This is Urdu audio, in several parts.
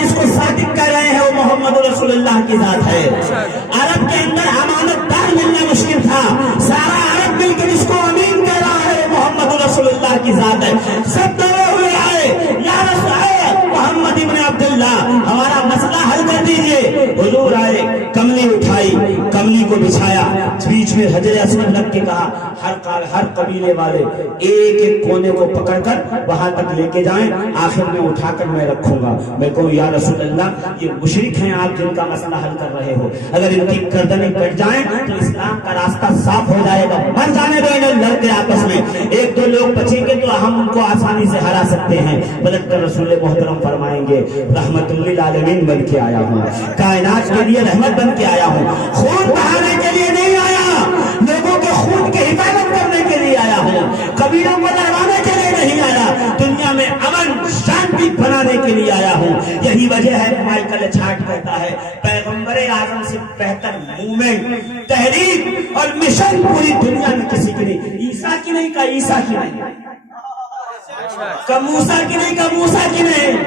جس کو صادق کہہ رہے ہیں وہ محمد رسول اللہ کی ذات ہے. عرب کے اندر امانت دار ملنا مشکل تھا. سارا عرب مل کے جس کو امین کہہ رہا ہے وہ محمد رسول اللہ کی ذات ہے. سب ڈرے ہوئے آئے, یا رسول محمد ابن عبداللہ ہمارا مسئلہ حل کر دیجئے. حضور آئے, کملی اٹھائی, کملی کو بچھایا, بیچ میں حجر اسود رکھ کے کہا ہر قبیلے والے ایک ایک کونے کو پکڑ کر وہاں تک لے کے جائیں, آخر میں اٹھا کر میں رکھوں گا. میں کہوں یا رسول اللہ یہ مشرک ہیں آپ جن کا مسئلہ حل کر رہے ہو, اگر ان کی گردنیں کٹ جائیں تو اسلام کا راستہ صاف ہو جائے گا. مر جانے دو انہیں لڑتے آپس میں, ایک دو لوگ بچیں گے تو ہم ان کو آسانی سے ہرا سکتے ہیں. پلٹ کر رسول محترم فرمائیں گے رحمت للعالمین بن کے آیا ہوں, کائنات کے لیے رحمت بن کے آیا ہوں, خون بہانے کے لیے نہیں آیا, لوگوں کے خون کی حفاظت کرنے کے لیے آیا ہوں, قبیلوں کو لڑوانے کے لیے نہیں آیا, دنیا میں امن شانتی بنانے کے لیے آیا ہوں. یہی وجہ ہے مائیکل چھاٹ کہتا ہے پیغمبر اعظم سے بہتر موومنٹ, تحریک اور مشن پوری دنیا میں کسی کی نہیں. عیسیٰ کی نہیں, کا عیسیٰ کی نہیں, کا موسیٰ کی نہیں, کا موسیٰ کی نہیں,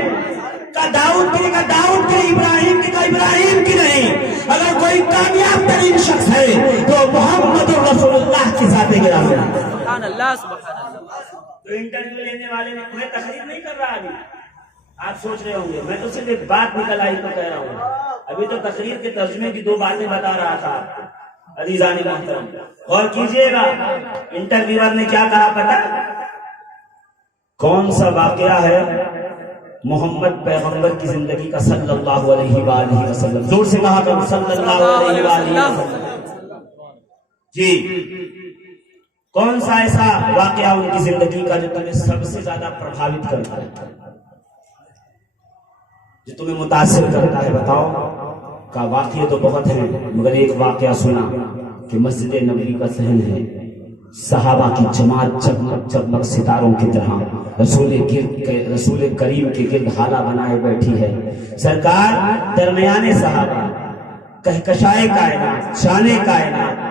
کا داؤد کی نہیں, کا داؤد کی نہیں, ابراہیم کی, کا ابراہیم کی نہیں. اگر کوئی کامیاب ترین شخص ہے تو محمد رسول اللہ کی ذات گرامی ہے. سبحان اللہ, سبحان اللہ. تو انٹرویو لینے والے نے میں تقریر نہیں کر رہا, ابھی آپ سوچ رہے ہوں گے میں تو صرف ایک بات نکل آئی تو کہہ رہا ہوں. ابھی تو تقریر کے ترجمے کی 2 باتیں بتا رہا تھا. عزیزان محترم غور کیجئے گا, انٹرویور نے کیا کہا پتہ, کون سا واقعہ ہے محمد پیغمبر کی زندگی کا صلی اللہ علیہ وآلہ وسلم, زور سے کہا کہ صلی اللہ علیہ وآلہ وسلم. جی کون سا ایسا واقعہ ان کی زندگی کا جو تمہیں سب سے زیادہ پربھاوت کرتا ہے, جو تمہیں متاثر کرتا ہے؟ بتاؤ. کا واقعہ تو بہت ہے مگر ایک واقعہ سنا کہ مسجد نبوی کا صحن ہے, صحابہ کی جماعت چمک چمک ستاروں کی طرح رسول کریم کے گرد حالہ بنائے بیٹھی ہے. سرکار درمیان صحابہ, کہکشائے کائنات, شانے کائنات,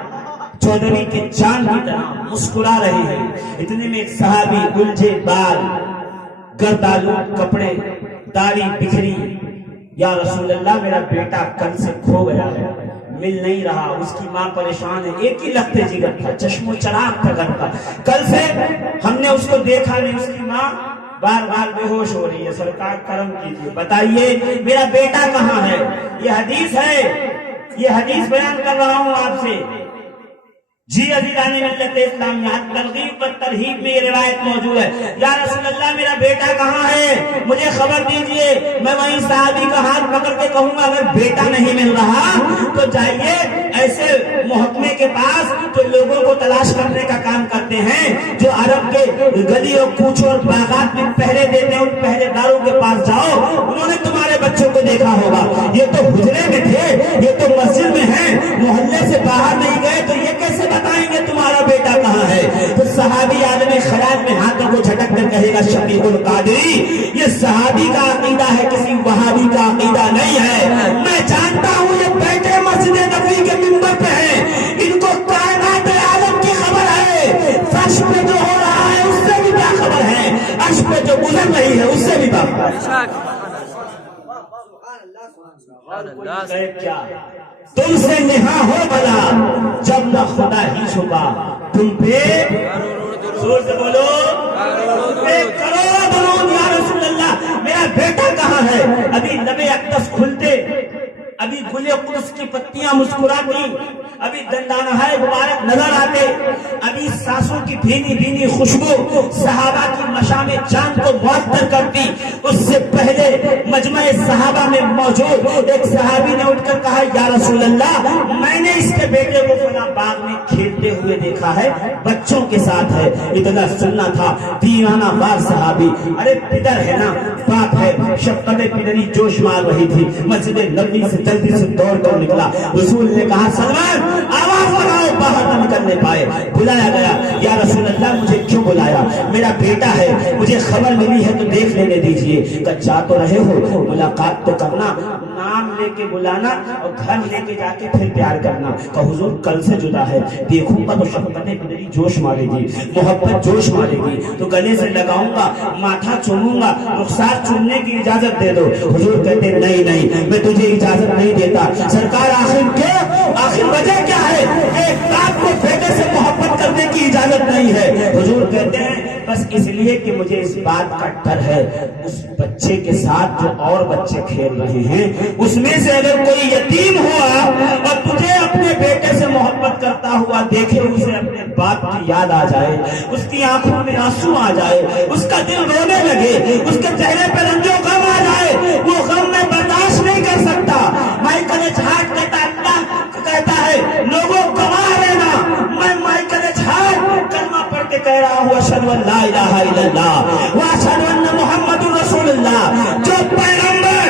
چودھری کے چاند کی طرح مسکرا رہے ہیں. اتنے میں ایک صحابی الجھے بال, گردآلود کپڑے, داڑھی بکھری, یا رسول اللہ میرا بیٹا کل سے کھو گیا ہے, مل نہیں رہا, اس کی ماں پریشان ہے. ایک ہی لخت جگر تھا, چشم و چراغ تھا گھر کا, کل سے ہم نے اس کو دیکھا نہیں, اس کی ماں بار بار بے ہوش ہو رہی ہے. سرکار کرم کیجیے, بتائیے میرا بیٹا کہاں ہے. یہ حدیث ہے, یہ حدیث بیان کر رہا ہوں آپ سے. جی عزیزان ملت اسلامیہ, ترغیب و ترہیب میں یہ روایت موجود ہے. یا رسول اللہ میرا بیٹا کہاں ہے, مجھے خبر دیجئے. میں وہیں صحابی کا ہاتھ پکڑ کے کہوں گا اگر بیٹا نہیں مل رہا تو جائیے ایسے محکمے کے پاس جو لوگوں کو تلاش کرنے کا کام کرتے ہیں, جو عرب کے گلیوں کوچوں اور باغات میں پہرے دیتے ہیں, ان پہرے داروں کے پاس جاؤ, انہوں نے تمہارے بچوں کو دیکھا ہوگا. یہ تو حجرے میں تھے, یہ تو مسجد میں ہیں, محلے سے باہر نہیں گئے, تو یہ کیسے بتائیں گے تمہارا بیٹا کہاں ہے. تو صحابی عالم خیال میں ہاتھوں کو جھٹک کر کہے گا شفیق القادری, یہ صحابی کا عقیدہ ہے, کسی وہابی کا عقیدہ نہیں ہے. میں جانتا ہوں یہ بیٹے مسجد نبوی کے منبر پہ ہیں, ان کو کائنات عالم کی خبر ہے. فرش پہ جو ہو رہا ہے اس سے بھی کیا خبر ہے, عرش پہ جو گزر رہی ہے اس سے بھی کیا خبر ہے. کیا تم سے نہا ہو بلا جب نہ خدا ہی چھپا, تم پہ زور سے بولو کروڑ درود یا رسول اللہ. میرا بیٹا کہاں ہے. ابھی لب اقدس کھلتے, ابھی گل قدس کی پتیاں مسکراتی, ابھی دندانہائے مبارک نظر آتے, ابھی سانسوں کی بھینی بھینی خوشبو صحابہ کی مشام چاند کو معطر کرتی. اس سے پہلے مجمع صحابہ میں موجود ایک صحابی نے اٹھ کر کہا یا رسول اللہ میں نے اس کے بیٹے کو فلاں باغ میں کھیلتے ہوئے دیکھا ہے, بچوں کے ساتھ ہے. اتنا سننا تھا دیوانہ وار صحابی. ارے پدر ہے نا, باپ ہے. شفقت پدری جوش مار رہی تھی. مسجد نبوی سے جلدی سے دوڑ کر نکلا. رسول نے کہا سلمان آواز لگاؤ, باہر نہ نکلنے پائے. بلایا گیا, یا رسول اللہ مجھے کیوں بلایا؟ میرا بیٹا ہے, مجھے خبر ملی ہے تو دیکھ لینے دیجئے. کہ جا تو رہے ہو, ملاقات تو کرنا, نام لے کے بلانا اور گھر لے کے جا کے پھر پیار کرنا. کہ حضور کل سے جدا ہے, دیکھوں گا تو شفقت میری جوش مارے گی, محبت جوش مارے گی, تو گلے سے لگاؤں گا, ماتھا چوموں گا, رخسار چومنے کی اجازت دے دو. حضور کہتے نہیں نہیں, میں تجھے اجازت نہیں دیتا. سرکار آخر کیوں, آخر وجہ کیا ہے کہ ایک باپ کو بیٹے سے محبت کرنے کی اجازت نہیں ہے؟ حضور کہتے ہیں بس اس لیے کہ مجھے اس بات کا ڈر ہے, اس بچے کے ساتھ جو اور بچے کھیل رہے ہیں اس میں سے اگر کوئی یتیم ہوا اور تجھے اپنے بیٹے سے محبت کرتا ہوا دیکھے, اسے اپنے باپ کی یاد آ جائے, اس کی آنکھوں میں آنسو آ جائے, اس کا دل رونے لگے, اس کے چہرے پہ رنج و غم آ جائے, وہ غم میں برداشت نہیں کر سکتا. مائیکل ایچ ہارٹ کہتا ہے لوگوں گواہ رہنا, میں مائیکل ایچ ہارٹ کلمہ پڑھ کے کہہ رہا ہوں اشہد ان لا الہ الا اللہ واشہد ان محمد رسول اللہ. جو پیغمبر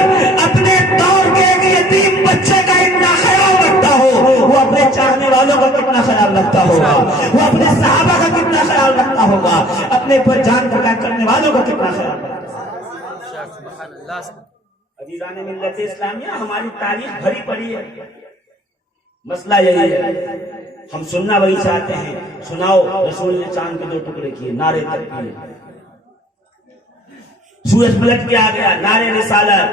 اپنے دور کے ایک یتیم بچے کا اتنا خیال رکھتا ہو, وہ اپنے چاہنے والوں کا کتنا خیال رکھتا ہوگا, وہ اپنے صحابہ کا کتنا خیال رکھتا ہوگا, اپنے پر جان فدا کرنے والوں کا کتنا خیال رکھتا ہوگا. عزیزان ملت اسلامیہ, ہماری تاریخ بھری پڑی ہے. مسئلہ یہی ہے, ہم سننا وہی چاہتے ہیں. سناؤ رسول نے چاند کے 2 ٹکڑے کیے, نعرے تک کیے, سورج پلٹ کے آ گیا, نعرے رسالت.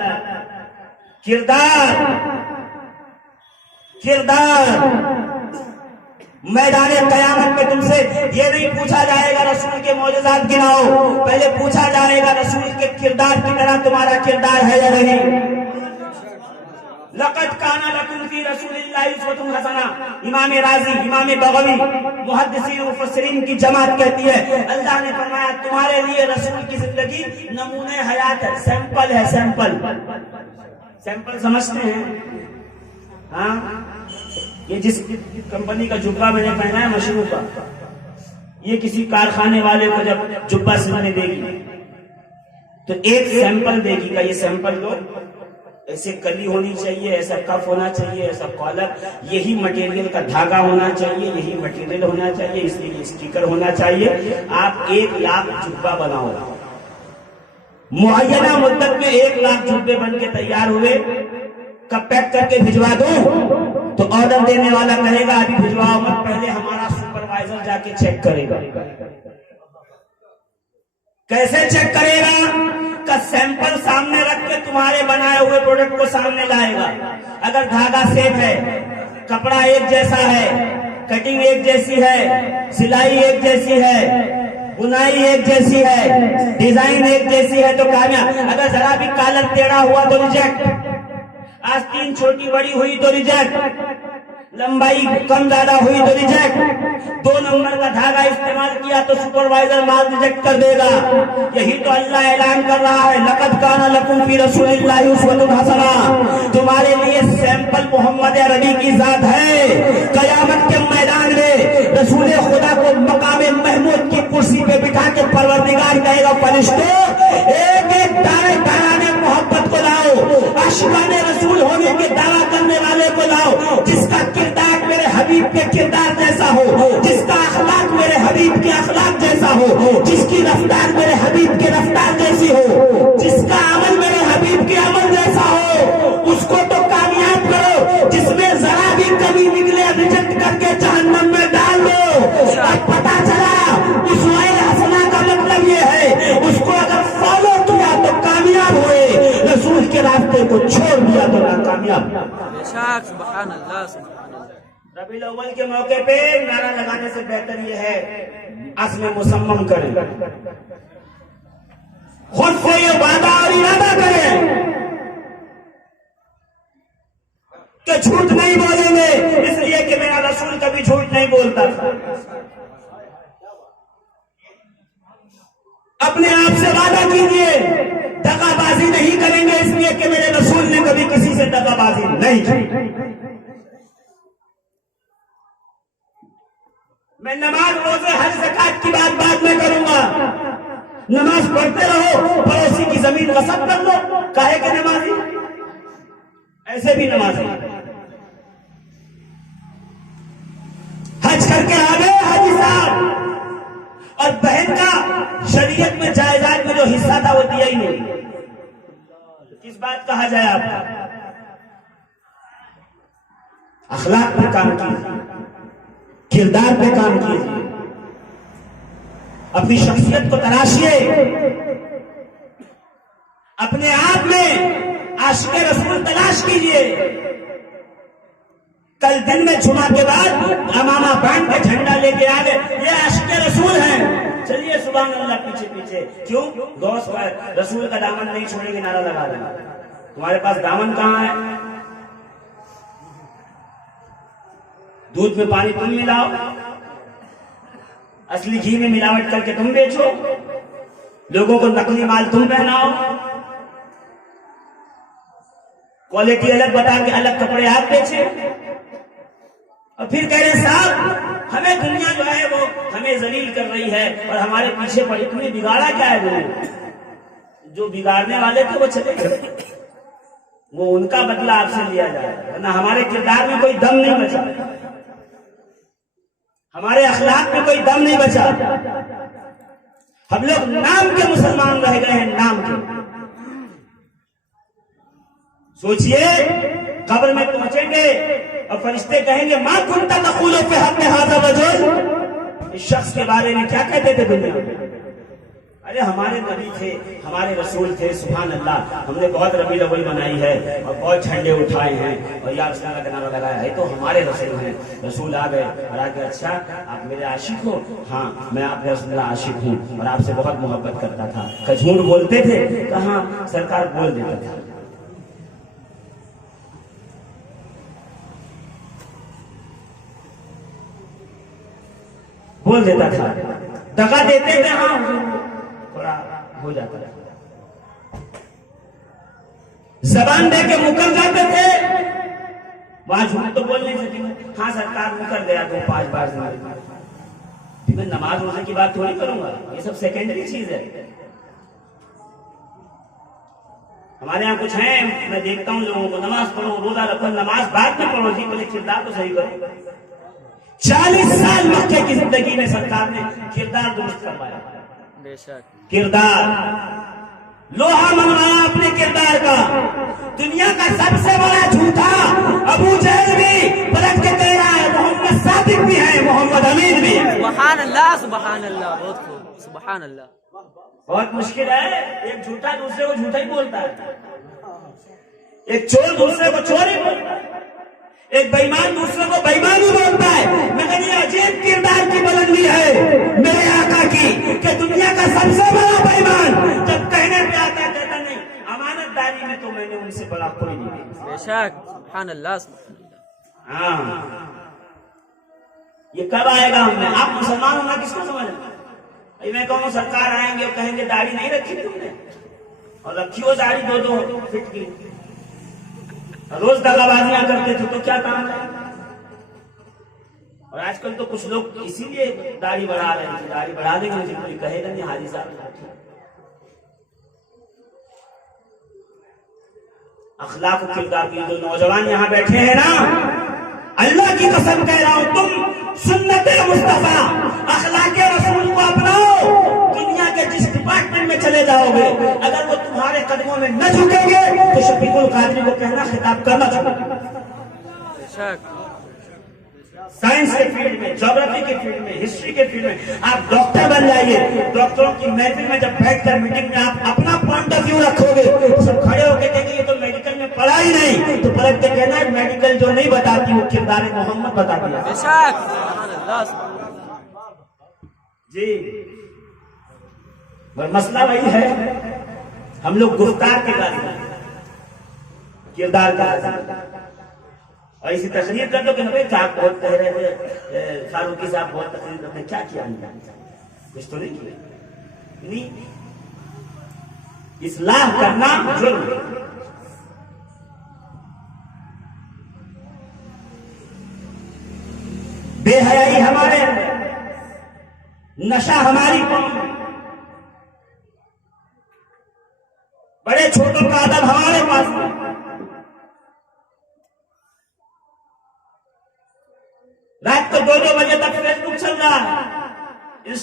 کردار میدان قیامت میں تم سے یہ نہیں پوچھا جائے گا رسول کے معجزات گناؤ, پہلے پوچھا جائے گا رسول کے کردار کی طرح تمہارا کردار ہے یا نہیں. لقد کان لکم فی رسول اللہ اسوۃ حسنہ. امام رازی, امام بغوی, محدثین و مفسرین کی جماعت کہتی ہے اللہ نے فرمایا تمہارے لیے رسول کی زندگی نمونہ حیات ہے, سیمپل ہے. سیمپل سمجھتے ہیں؟ ہاں, یہ جس کمپنی کا جبہ میں نے پہنا ہے مشینوں کا, یہ کسی کارخانے والے کو جب جبہ سلنے دے گی تو ایک سیمپل دے گی. کا یہ سیمپل لو, ایسے کلی ہونی چاہیے, ایسا کف ہونا چاہیے, ایسا کالر, یہی مٹیریل کا دھاگا ہونا چاہیے, یہی مٹیریل ہونا چاہیے, اس لیے اسٹیکر ہونا چاہیے. آپ 1 لاکھ جبہ بناؤ, معینہ مدت میں 1 لاکھ جبے بن کے تیار ہوئے, کب پیک کر کے بھجوا دو تو آرڈر دینے والا کہے گا ابھی بھجواؤ مت, پہلے ہمارا سپروائزر جا کے چیک کرے گا. کیسے چیک کرے گا؟ کا سیمپل سامنے رکھ کے تمہارے بنائے ہوئے پروڈکٹ کو سامنے لائے گا. اگر دھاگا سیم ہے, کپڑا ایک جیسا ہے, کٹنگ ایک جیسی ہے, سلائی ایک جیسی ہے, بنائی ایک جیسی ہے, ڈیزائن ایک جیسی ہے تو کامیاب. اگر ذرا بھی کالر ٹیڑھا ہوا تو ریجیکٹ, آستین چھوٹی بڑی ہوئی تو ریجیکٹ, لمبائی کم زیادہ ہوئی تو ریجیکٹ, 2 نمبر کا دھاگا استعمال کیا تو سپروائزر مال ریجیکٹ کر دے گا. یہی تو اللہ اعلان کر رہا ہے لقد کان لکم فی رسول اللہ اسوۃ حسنہ. تمہارے لیے سیمپل محمد عربی کی ذات ہے. قیامت کے میدان میں رسول خدا کو مقام محمود کی کرسی پہ بٹھا کے پروردگار کہے گا فرشتوں ایک ایک دانے دانے محبت کو لاؤ, عاشقان رسول ہونے کے دعویٰ کرنے والے کو لاؤ, جس کا کردار میرے حبیب کے کردار جیسا ہو, جس کا اخلاق میرے حبیب کے اخلاق جیسا ہو, جس کی رفتار میرے حبیب کے رفتار جیسی ہو, جس کا عمل میرے حبیب کے عمل جیسا ہو, اس کو تو کامیاب کرو. جس میں ذرا بھی کمی نکلے ریجیکٹ کر کے جہنم میں ڈال دو. اب پتا چلا اسوہ حسنہ کا مطلب یہ ہے اس کو اگر فالو کیا تو کامیاب ہوئے, رسول کے راستے کو چھوڑ دیا تو ناکامیاب. سبحان اللہ, سبحان اللہ. ربیع الاول کے موقع پہ نعرہ لگانے سے بہتر یہ ہے عزم مصمم کریں, خود سے یہ وعدہ اور ارادہ کریں کہ جھوٹ نہیں بولیں گے, اس لیے کہ میرا رسول کبھی جھوٹ نہیں بولتا تھا. اپنے آپ سے وعدہ کیجئے دغا بازی نہیں کریں گے, اس لیے کہ میرے رسول نے کبھی کسی سے دغا بازی نہیں کی. میں نماز روزے حج زکات کی بات بعد میں کروں گا. نماز پڑھتے رہو, پڑوسی کی زمین غصب کر لو, کہے کہ نمازی, ایسے بھی نمازی. کر کے آ گئے حاجی صاحب، اور بہن کا شریعت میں جائیداد میں جو حصہ تھا وہ دیا ہی نہیں. کس بات کہا جائے آپ کا؟ اخلاق پہ کام کیجیے، کردار پہ کام کیجیے، اپنی شخصیت کو تراشیے، اپنے آپ میں عاشق رسول تلاش کیجیے. کل دن میں جمعہ کے بعد امامہ باندھ کے جھنڈا لے کے آ گئے، یہ عاشق رسول ہیں. چلیے سبحان اللہ پیچھے پیچھے. کیوں؟ دوست رسول کا دامن نہیں چھوڑیں گے نعرہ لگا دیں. تمہارے پاس دامن کہاں ہے؟ دودھ میں پانی تم ملاؤ، اصلی گھی میں ملاوٹ کر کے تم بیچو، لوگوں کو نقلی مال تم پہناؤ، کوالٹی الگ بتا کے الگ کپڑے آپ بیچے، اور پھر کہہ رہے صاحب ہمیں دنیا جو ہے وہ ہمیں ذلیل کر رہی ہے اور ہمارے پیچھے پڑی. تم نے بگاڑا کیا ہے؟ جو بگاڑنے والے تھے وہ چلے گئے، وہ ان کا بدلہ آپ سے لیا جائے، ورنہ ہمارے کردار میں کوئی دم نہیں بچا، ہمارے اخلاق میں کوئی دم نہیں بچا. ہم لوگ نام کے مسلمان رہ گئے ہیں، نام کے. سوچئے قبر میں پہنچیں گے اور فرشتے کہیں گے ما کنت تقول فی حق ھذا الرجل، اس شخص کے بارے میں کیا کہتے تھے دنیا میں؟ ارے ہمارے نبی تھے، ہمارے رسول تھے. سبحان اللہ، ہم نے بہت ربیع الاول منائی ہے اور بہت جھنڈے اٹھائے ہیں اور یا رسول اللہ کا نعرہ لگایا ہے، تو ہمارے رسول ہیں. رسول آ گئے اور آ کے اچھا آپ میرے عاشق ہو؟ ہاں میں آپ کے رسول اللہ عاشق ہوں اور آپ سے بہت محبت کرتا تھا. جھوٹ بولتے تھے؟ کہاں سرکار بول دیتا تھا. بول دیتا تھا، دغا دیتے تھے، ہاں تھوڑا ہو جاتا تھا. زبان دے کے مکر جاتے تھے، وہاں جھوٹ تو بول نہیں سکتے. ہاں سرکار مکر گیا تو 5 بار میں نماز روزے کی بات تھوڑی کروں گا، یہ سب سیکنڈری چیز ہے. ہمارے یہاں کچھ ہیں، میں دیکھتا ہوں لوگوں کو نماز پڑھو روزہ رکھو، نماز بعد میں پڑھو جی، پہلے کردار تو صحیح کرو. 40 سال مکے کی زندگی میں سرکار نے کردار درست کروایا. بے شک کردار لوہا منوایا اپنے کردار کا. دنیا کا سب سے بڑا جھوٹا ابو جہل بھی پلٹ کے کہہ رہا ہے محمد صادق بھی ہے، محمد امین بھی ہے. سبحان اللہ سبحان اللہ، بہت خوب سبحان اللہ. بہت مشکل ہے، ایک جھوٹا دوسرے کو جھوٹا ہی بولتا ہے، ایک چور دوسرے کو چور ہی بولتا ہے، ایک بےمان دوسرے کو بےمان ہی بولتا ہے. مگر یہ عجیب کردار کی بلندی ہے میرے آقا کی کہ دنیا کا سب سے بڑا بےمان جب کہنے پہ آتا کہتا نہیں امانت داری میں تو میں نے ان سے بڑا کوئی نہیں. بے شک سبحان اللہ سبحان اللہ. ہاں یہ کب آئے گا ہم میں؟ آپ مسلمان ہونا کس کو سمجھ؟ میں کہوں سرکار آئیں گے اور کہیں گے داڑھی نہیں رکھی تم نے، اور رکھی ہو داڑھی 2 فٹ کی، روز دغا بازیاں کرتے تھے تو کیا کام ہے؟ اور آج کل تو کچھ لوگ اسی لیے داڑھی بڑھا رہے ہیں، داڑھی بڑھا دیں گے مجھے کوئی کہے گا نہیں حاجی صاحب. اخلاق و کردار کی جو نوجوان یہاں بیٹھے ہیں نا، اللہ کی قسم کہہ رہا ہوں تم سنت مصطفیٰ اخلاق رسول کو اپناؤ. دنیا کے جس ڈپارٹمنٹ میں چلے جاؤ گے اگر وہ تمہارے قدموں میں نہ جھکیں گے تو شفیق القادری کو کہنا خطاب کرنا چاہیے. بے شک سائنس کے فیلڈ میں، جغرافی کے فیلڈ میں، ہسٹری کے فیلڈ میں آپ ڈاکٹر بن جائیے. ڈاکٹروں کی محفل میں جب بیٹھ کر میٹنگ میں آپ اپنا پوائنٹ آف ویو رکھو گے، سب کھڑے ہو کے کہیں گے یہ تو میڈیکل میں پڑھا ہی نہیں، تو پلٹ کے کہنا ہے میڈیکل جو نہیں بتاتی وہ کردار محمد بتا دیا. بے شک سبحان اللہ سبحان اللہ. جی مسئلہ وہی ہے، ہم لوگ گفتار کے بارے میں کردار کا، اور اسی تقریر کر دو کہ بھائی صاحب بہت کہہ رہے تھے، فاروقی صاحب بہت تقریر کرتے ہیں، کیا کیا کچھ تو نہیں کیا. نہیں، اصلاح کرنا جرم. بے حیائی ہمارے نشہ ہماری قوم، بڑے چھوٹوں کا ادب ہمارے پاس. رات کو 2 بجے تک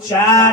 4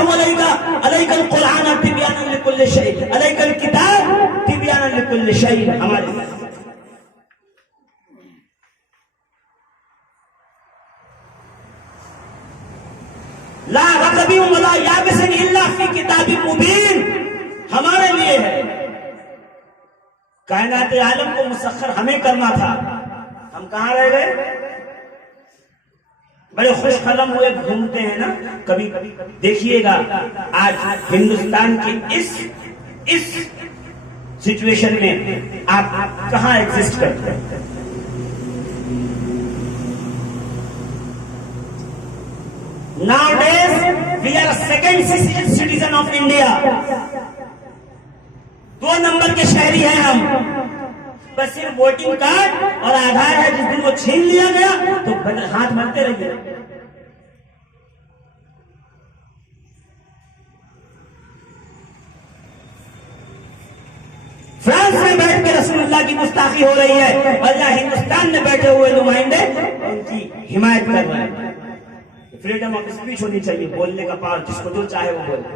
اللہ علیک القرآن تبیانا لکل شیء علیک الکتاب تبیانا لکل شیء. ہمارے لا رغب ولا یابس الا فی کتاب مبین ہمارے لیے ہے. کائنات عالم کو مسخر ہمیں کرنا تھا. ہم کہاں رہ گئے؟ بڑے خوش قلم ہوئے گھومتے ہیں نا. کبھی دیکھیے گا آج ہندوستان کی اس سچویشن میں آپ کہاں ایگزسٹ کرتے ہیں؟ Nowadays, we are second citizen of India. 2 number کے شہری ہیں ہم. بس صرف ووٹنگ کارڈ اور آدھار ہے. جس دن وہ چھین لیا گیا تو ہاتھ ملتے رہیے. فرانس میں بیٹھ کے رسول اللہ کی گستاخی ہو رہی ہے اور یہاں ہندوستان میں بیٹھے ہوئے نمائندے ان کی حمایت کر رہے ہیں. فریڈم آف اسپیچ ہونی چاہیے, بولنے کا پاور, جس کو جو چاہے وہ بولے.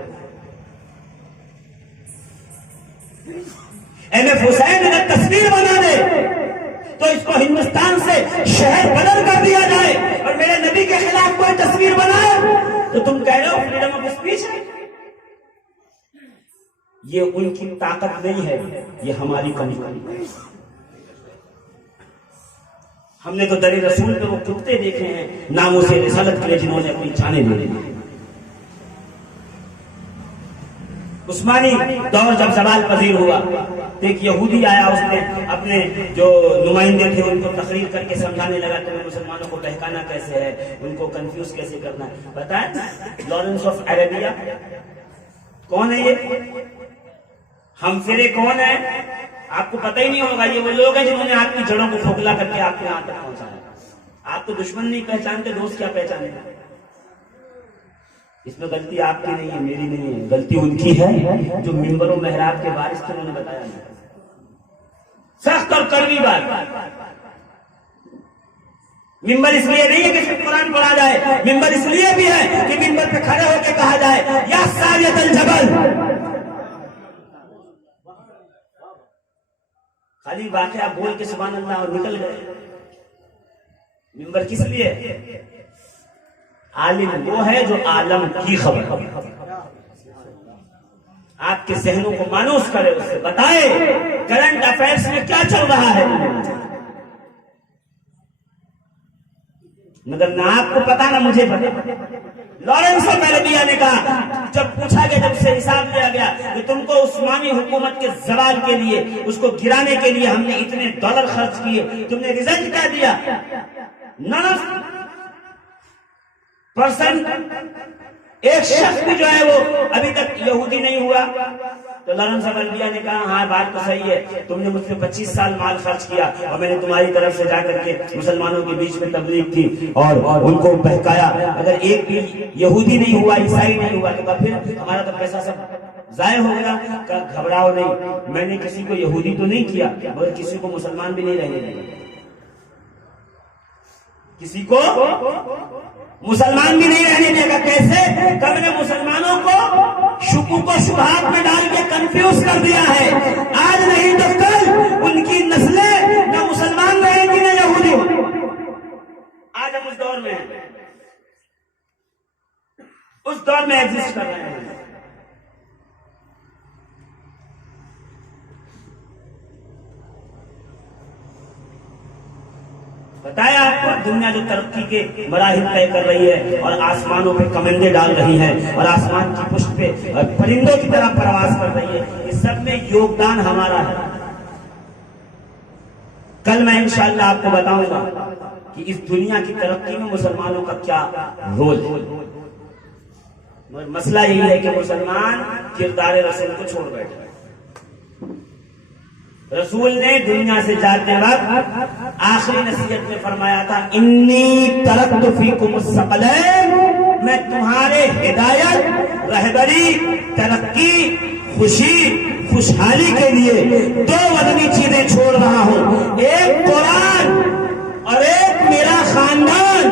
ایم ایف حسین اگر تصویر بنا دے تو اس کو ہندوستان سے شہر بدل کر دیا جائے, اور میرے نبی کے خلاف کوئی تصویر بنائے تو تم کہہ رہے ہو فریڈم آف اسپیچ ہے. یہ ان کی طاقت نہیں ہے, یہ ہماری کمزوری ہے. ہم نے تو در رسول پہ وہ کتے دیکھے ہیں ناموس رسالت کے لیے جنہوں نے اپنی جانیں دے دی. عثمانی دور جب زوال پذیر ہوا تو ایک یہودی آیا, اس نے اپنے جو نمائندے تھے ان کو تقریر کر کے سمجھانے لگا تمہیں مسلمانوں کو بہکانا کیسے ہے, ان کو کنفیوز کیسے کرنا ہے. بتائیں لارنس آف عربیہ کون ہے؟ یہ ہم فرے کون ہیں؟ آپ کو پتہ ہی نہیں ہوگا. یہ وہ لوگ ہیں جنہوں نے آپ کی جڑوں کو کھوکھلا کر کے آپ کے یہاں تک پہنچایا. آپ تو دشمن نہیں پہچانتے, دوست کیا پہچانے. اس میں غلطی آپ کی نہیں ہے, میری نہیں ہے, غلطی ان کی ہے جو ممبر و محراب کے وارث تھے. انہوں نے بتایا سخت اور کڑوی بات. ممبر اس لیے نہیں ہے کہ صرف قرآن پڑھا جائے, ممبر اس لیے بھی ہے کہ ممبر پہ کھڑے ہو کے کہا جائے یا ساریت الجبل. خالی واقعہ بول کے سبحان اللہ اور نکل گئے. ممبر کس لیے؟ عالم وہ ہے جو عالم کی خبر آپ کے ذہنوں کو مانوس کرے, اس سے بتائے کرنٹ افیئرس میں کیا چل رہا ہے. مگر نہ آپ کو پتا نہ مجھے پتا. لارنس آف عربیہ نے کہا جب پوچھا گیا, جب سے حساب لیا گیا کہ تم کو عثمانی حکومت کے زوال کے لیے, اس کو گرانے کے لیے ہم نے اتنے ڈالر خرچ کیے, تم نے ریزلٹ کیا دیا؟ پرسن ایک شخص بھی جو ہے وہ ابھی تک یہودی نہیں ہوا. تو لارنس آف عربیہ نے کہا ہاں بات تو صحیح ہے, تم نے مجھ سے 25 سال مال خرچ کیا اور میں نے تمہاری طرف سے جا کر کے مسلمانوں کے بیچ میں تبلیغ کی اور ان کو بہکایا. اگر ایک بھی یہودی نہیں ہوا, عیسائی نہیں ہوا, تو پھر ہمارا تو پیسہ سب ضائع ہو گیا. گھبراؤ نہیں, میں نے کسی کو یہودی تو نہیں کیا مگر کسی کو مسلمان بھی نہیں رہنے دیا, کسی کو مسلمان بھی نہیں رہنے دے گا. کیسے؟ کہ میں نے مسلمانوں کو شکوک و شبہات میں ڈال کے کنفیوز کر دیا ہے. آج نہیں تو کل ان کی نسلیں نہ مسلمان رہیں گی نہ یہودی. آج ہم اس دور میں ہیں, اس دور میں ایگزسٹ کر رہے ہیں. بتایا آپ کو دنیا جو ترقی کے مراحل طے کر رہی ہے اور آسمانوں پہ کمندے ڈال رہی ہیں اور آسمان کی پشت پہ پرندوں کی طرح پرواز کر رہی ہے, اس سب میں یوگدان ہمارا ہے. کل میں انشاءاللہ آپ کو بتاؤں گا کہ اس دنیا کی ترقی میں مسلمانوں کا کیا رول ہے. مسئلہ یہی ہے کہ مسلمان کردار رسول کو چھوڑ بیٹھے. رسول نے دنیا سے جاتے وقت آخری نصیحت میں فرمایا تھا انی ترکت فیکم الثقلین, میں تمہارے ہدایت, رہبری, ترقی, خوشی, خوشحالی کے لیے 2 وطنی چیزیں چھوڑ رہا ہوں, ایک قرآن اور ایک میرا خاندان.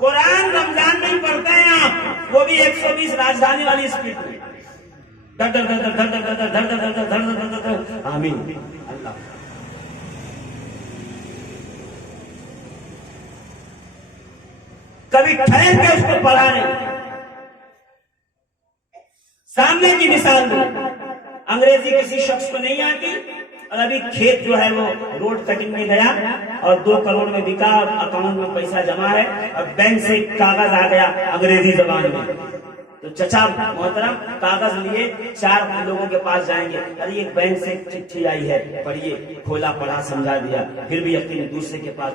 قرآن رمضان میں پڑھتے ہیں آپ، وہ بھی 120 راجدھانی والی اسپیڈ میں، در در در در در در در در در در در در در. آمین. اللہ کبھی ٹھہر کے اس کو پڑھا نہیں. سامنے کی مثال میں انگریزی کسی شخص کو نہیں آتی، اور ابھی کھیت جو ہے وہ روڈ کٹنگ میں گیا اور 2 کروڑ میں بکا اور اکاؤنٹ میں پیسہ جمع ہے، اور بینک سے ایک کاغذ آ گیا انگریزی زبان میں. تو چچا محترم کاغذ لیے 4 لوگوں کے پاس جائیں گے، ارے ایک بینک سے چٹھی آئی ہے، پڑھیے. کھولا، پڑھا، سمجھا دیا، پھر بھی یقین دوسرے کے پاس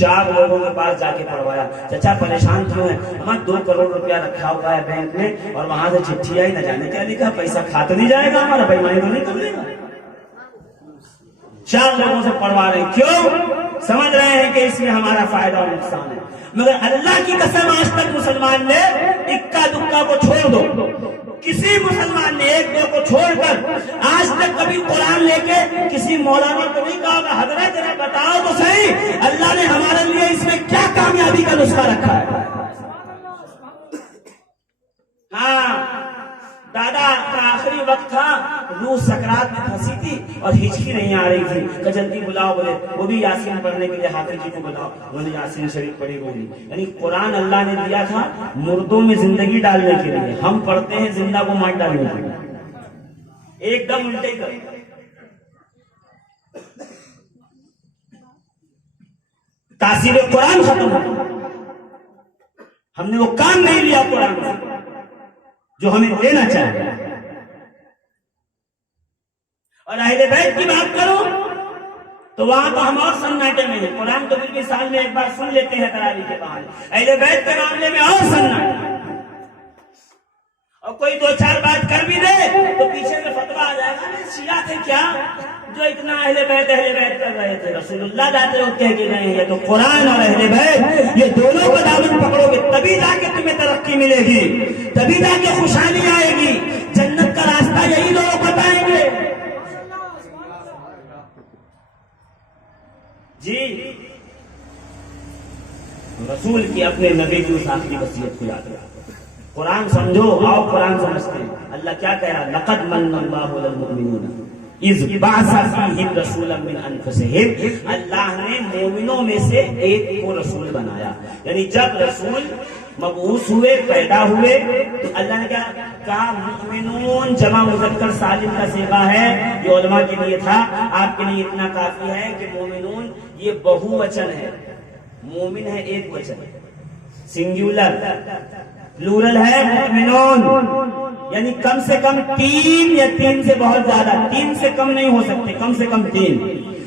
4 لوگوں کے پاس جا کے پڑھوایا. چچا پریشان کیوں ہے؟ ہمیں 2 کروڑ روپیہ رکھا ہوا ہے بینک میں اور وہاں سے چٹھی آئی، نہ جانے کیا لکھا، پیسہ کھا تو نہیں جائے گا ہمارا، بےایمانی تو نہیں کر لے گا. 4 لوگوں سے پڑھوا رہے ہیں، کیوں؟ سمجھ رہے ہیں کہ اس میں ہمارا فائدہ اور نقصان ہے. مگر اللہ کی قسم آج تک مسلمان نے اکا دکا کو چھوڑ دو، کسی مسلمان نے 1-2 کو چھوڑ کر آج تک کبھی قرآن لے کے کسی مولانا کو نہیں کہا حضرت ذرا بتاؤ تو صحیح اللہ نے ہمارے لیے اس میں کیا کامیابی کا نسخہ رکھا ہے. ہاں، دادا کا آخری وقت تھا، روح سکرات میں پھنسی تھی اور ہچکی نہیں آ رہی تھی، کہ جلدی بلاؤ. بولے وہ بھی یاسین پڑھنے کے لیے حافظ جی کو بلاؤ، انہوں نے یاسین شریف پڑھی ہوئی. یعنی قرآن اللہ نے دیا تھا مردوں میں زندگی ڈالنے کے لیے، ہم پڑھتے ہیں زندہ کو مار ڈالنے کے لیے. ایک دم الٹے کر. تاثیر قرآن ختم ہو، ہم نے وہ کام نہیں لیا قرآن سے جو ہمیں دینا چاہیے. اور اہل بیت کی بات کرو تو وہاں تو ہم اور سناٹے میں ہیں. قرآن تو بھی سال میں ایک بار سن لیتے ہیں تراویح کے بہانے، اہل بیت کے معاملے میں اور سناٹے. اور کوئی 2-4 بات کر بھی دے تو پیچھے سے فتویٰ آ جائے گا، شیعہ تھے کیا جو اتنا اہل بیت کر رہے تھے؟ رسول اللہ جاتے وقت کہہ کے گئے ہیں، یہ تو قرآن اور اہل بیت یہ دونوں کو دامن پکڑو گے تبھی جا کے تمہیں ترقی ملے گی، تبھی جا کے خوشحالی آئے گی. جنت کا راستہ یہی لوگ بتائیں گے. جی رسول کی اپنے نبی کی اس آخری وصیت کو یاد رکھو. قرآن سمجھو، آؤ قرآن سمجھتے ہیں. اللہ کیا کہہ رہا؟ لقد من اللہ علی المؤمنین اذ بعث فیہم رسولا من انفسہم. اللہ نے مومنوں میں سے ایک کو رسول بنایا. یعنی جب رسول مبعوث ہوئے، پیدا ہوئے، تو اللہ نے کیا کہا؟ مؤمنون جمع مذکر سالم کا صیغہ ہے، یہ علماء کے لیے تھا، آپ کے لیے اتنا کافی ہے کہ مومنون یہ بہو وچن ہے. مومن ہے ایک وچن، سنگیولر. پلورل ہے مؤمنون، یعنی کم سے کم 3 یا 3 سے بہت زیادہ، 3 سے کم نہیں ہو سکتے، کم سے کم 3.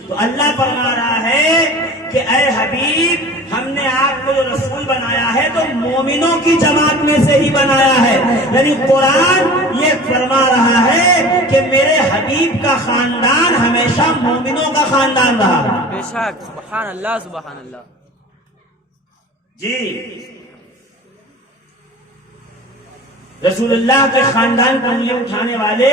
تو اللہ فرما رہا ہے کہ اے حبیب ہم نے آپ کو جو رسول بنایا ہے تو مومنوں کی جماعت میں سے ہی بنایا ہے. یعنی قرآن یہ فرما رہا ہے کہ میرے حبیب کا خاندان ہمیشہ مومنوں کا خاندان رہا. بے شک، سبحان اللہ سبحان اللہ. جی رسول اللہ کے خاندان پر انگلی اٹھانے والے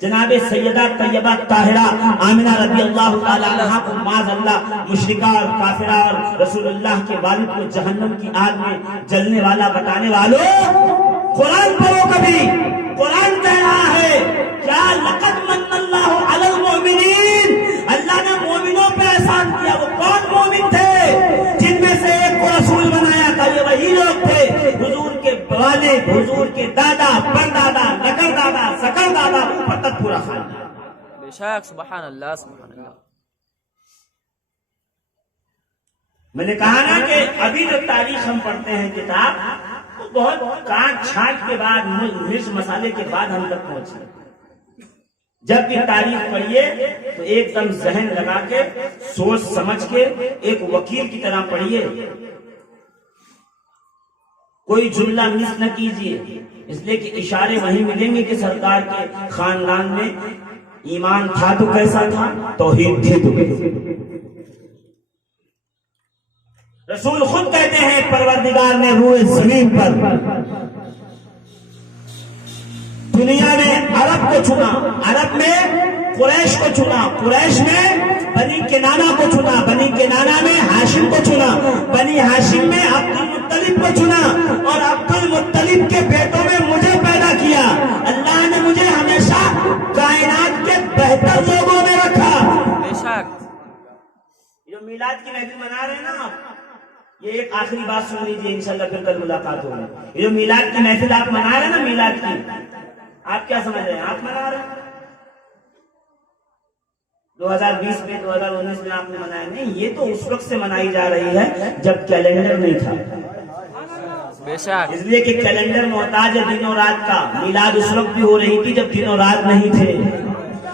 جناب سیدہ طیبہ طاہرہ آمنہ رضی اللہ تعالی عنہا کو معاذ اللہ مشرکہ اور کافرہ اور رسول اللہ کے والد کو جہنم کی آگ میں جلنے والا بتانے والوں، قرآن پڑھو کبھی. قرآن کہہ رہا ہے کیا لقد من اللہ علی المؤمنین، اللہ نے مومنوں پہ احسان کیا. وہ کون مومن تھے؟ جن میں سے ایک کو رسول بنایا تھا. یہ وہی لوگ تھے حضور کے والد، حضور کے دادا، پردادا، نکر دادا، سکر دادا، اوپر تک پورا خاندان. بے شک، سبحان اللہ سبحان اللہ. میں نے کہا نا کہ ابھی جو تاریخ ہم پڑھتے ہیں کتاب وہ بہت کاٹ چھانٹ کے بعد، مرچ مسالے کے بعد ہم تک پہنچے. جب بھی تاریخ پڑھیے تو ایک دم ذہن لگا کے سوچ سمجھ کے ایک وکیل کی طرح پڑھیے. کوئی جملہ مس نہ کیجیے، اس لیے کہ اشارے وہیں ملیں گے کہ سرکار کے خاندان میں ایمان تھا تو کیسا تھا، توحید تھی تو رسول خود کہتے ہیں پروردگار نے روئے زمین پر دنیا میں عرب کو چنا. عرب میں قریش کو چنا، قریش میں بنی کنانہ کو چنا، بنی کنانہ میں ہاشم کو چنا، بنی ہاشم میں عبد المطلب کو چنا، اور عبد المطلب کے بیٹوں میں مجھے پیدا کیا۔ اللہ نے مجھے ہمیشہ کائنات کے بہتر لوگوں میں رکھا۔ بے شک جو میلاد کی محفل منا رہے ہیں نا آپ، یہ ایک آخری بات سن لیجیے، انشاءاللہ پھر کل ملاقات ہوگی۔ یہ جو میلاد کی محفل آپ منا رہے ہیں نا، میلاد کی، آپ کیا سمجھ رہے ہیں؟ آپ منا رہے ہیں 2020 میں 2019 میں آپ نے منایا نہیں، یہ تو اس وقت سے منائی جا رہی ہے جب کیلنڈر نہیں تھا۔ بے شک اس لیے کہ کیلنڈر محتاج ہے دن و رات کا، میلاد اس وقت بھی ہو رہی تھی جب دن و رات نہیں تھے،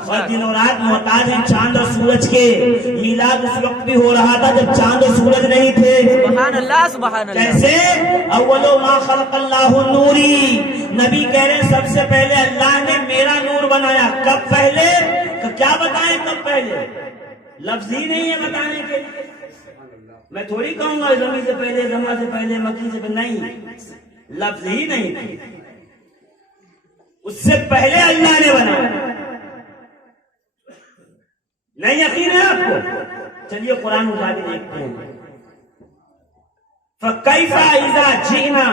اور دن و رات محتاج ہیں چاند اور سورج کے، میلاد اس وقت بھی ہو رہا تھا جب چاند اور سورج نہیں تھے۔ سبحان اللہ سبحان اللہ۔ کیسے؟ اول ما خلق اللہ نوری، نبی کہہ رہے ہیں سب سے پہلے اللہ نے میرا نور بنایا۔ کب پہلے؟ تو کیا بتائیں کب پہلے؟ لفظ ہی نہیں ہے بتانے کے لیے۔ میں تھوڑی کہوں گا زمین سے پہلے، زمان سے پہلے، مکی سے پہلے، نہیں، لفظ ہی نہیں تھے، اس سے پہلے اللہ نے بنایا۔ نہیں یقین ہے آپ کو؟ چلیے قرآن اٹھا کے دیکھتے ہیں۔ فَكَيْفَ إِذَا جِئْنَا،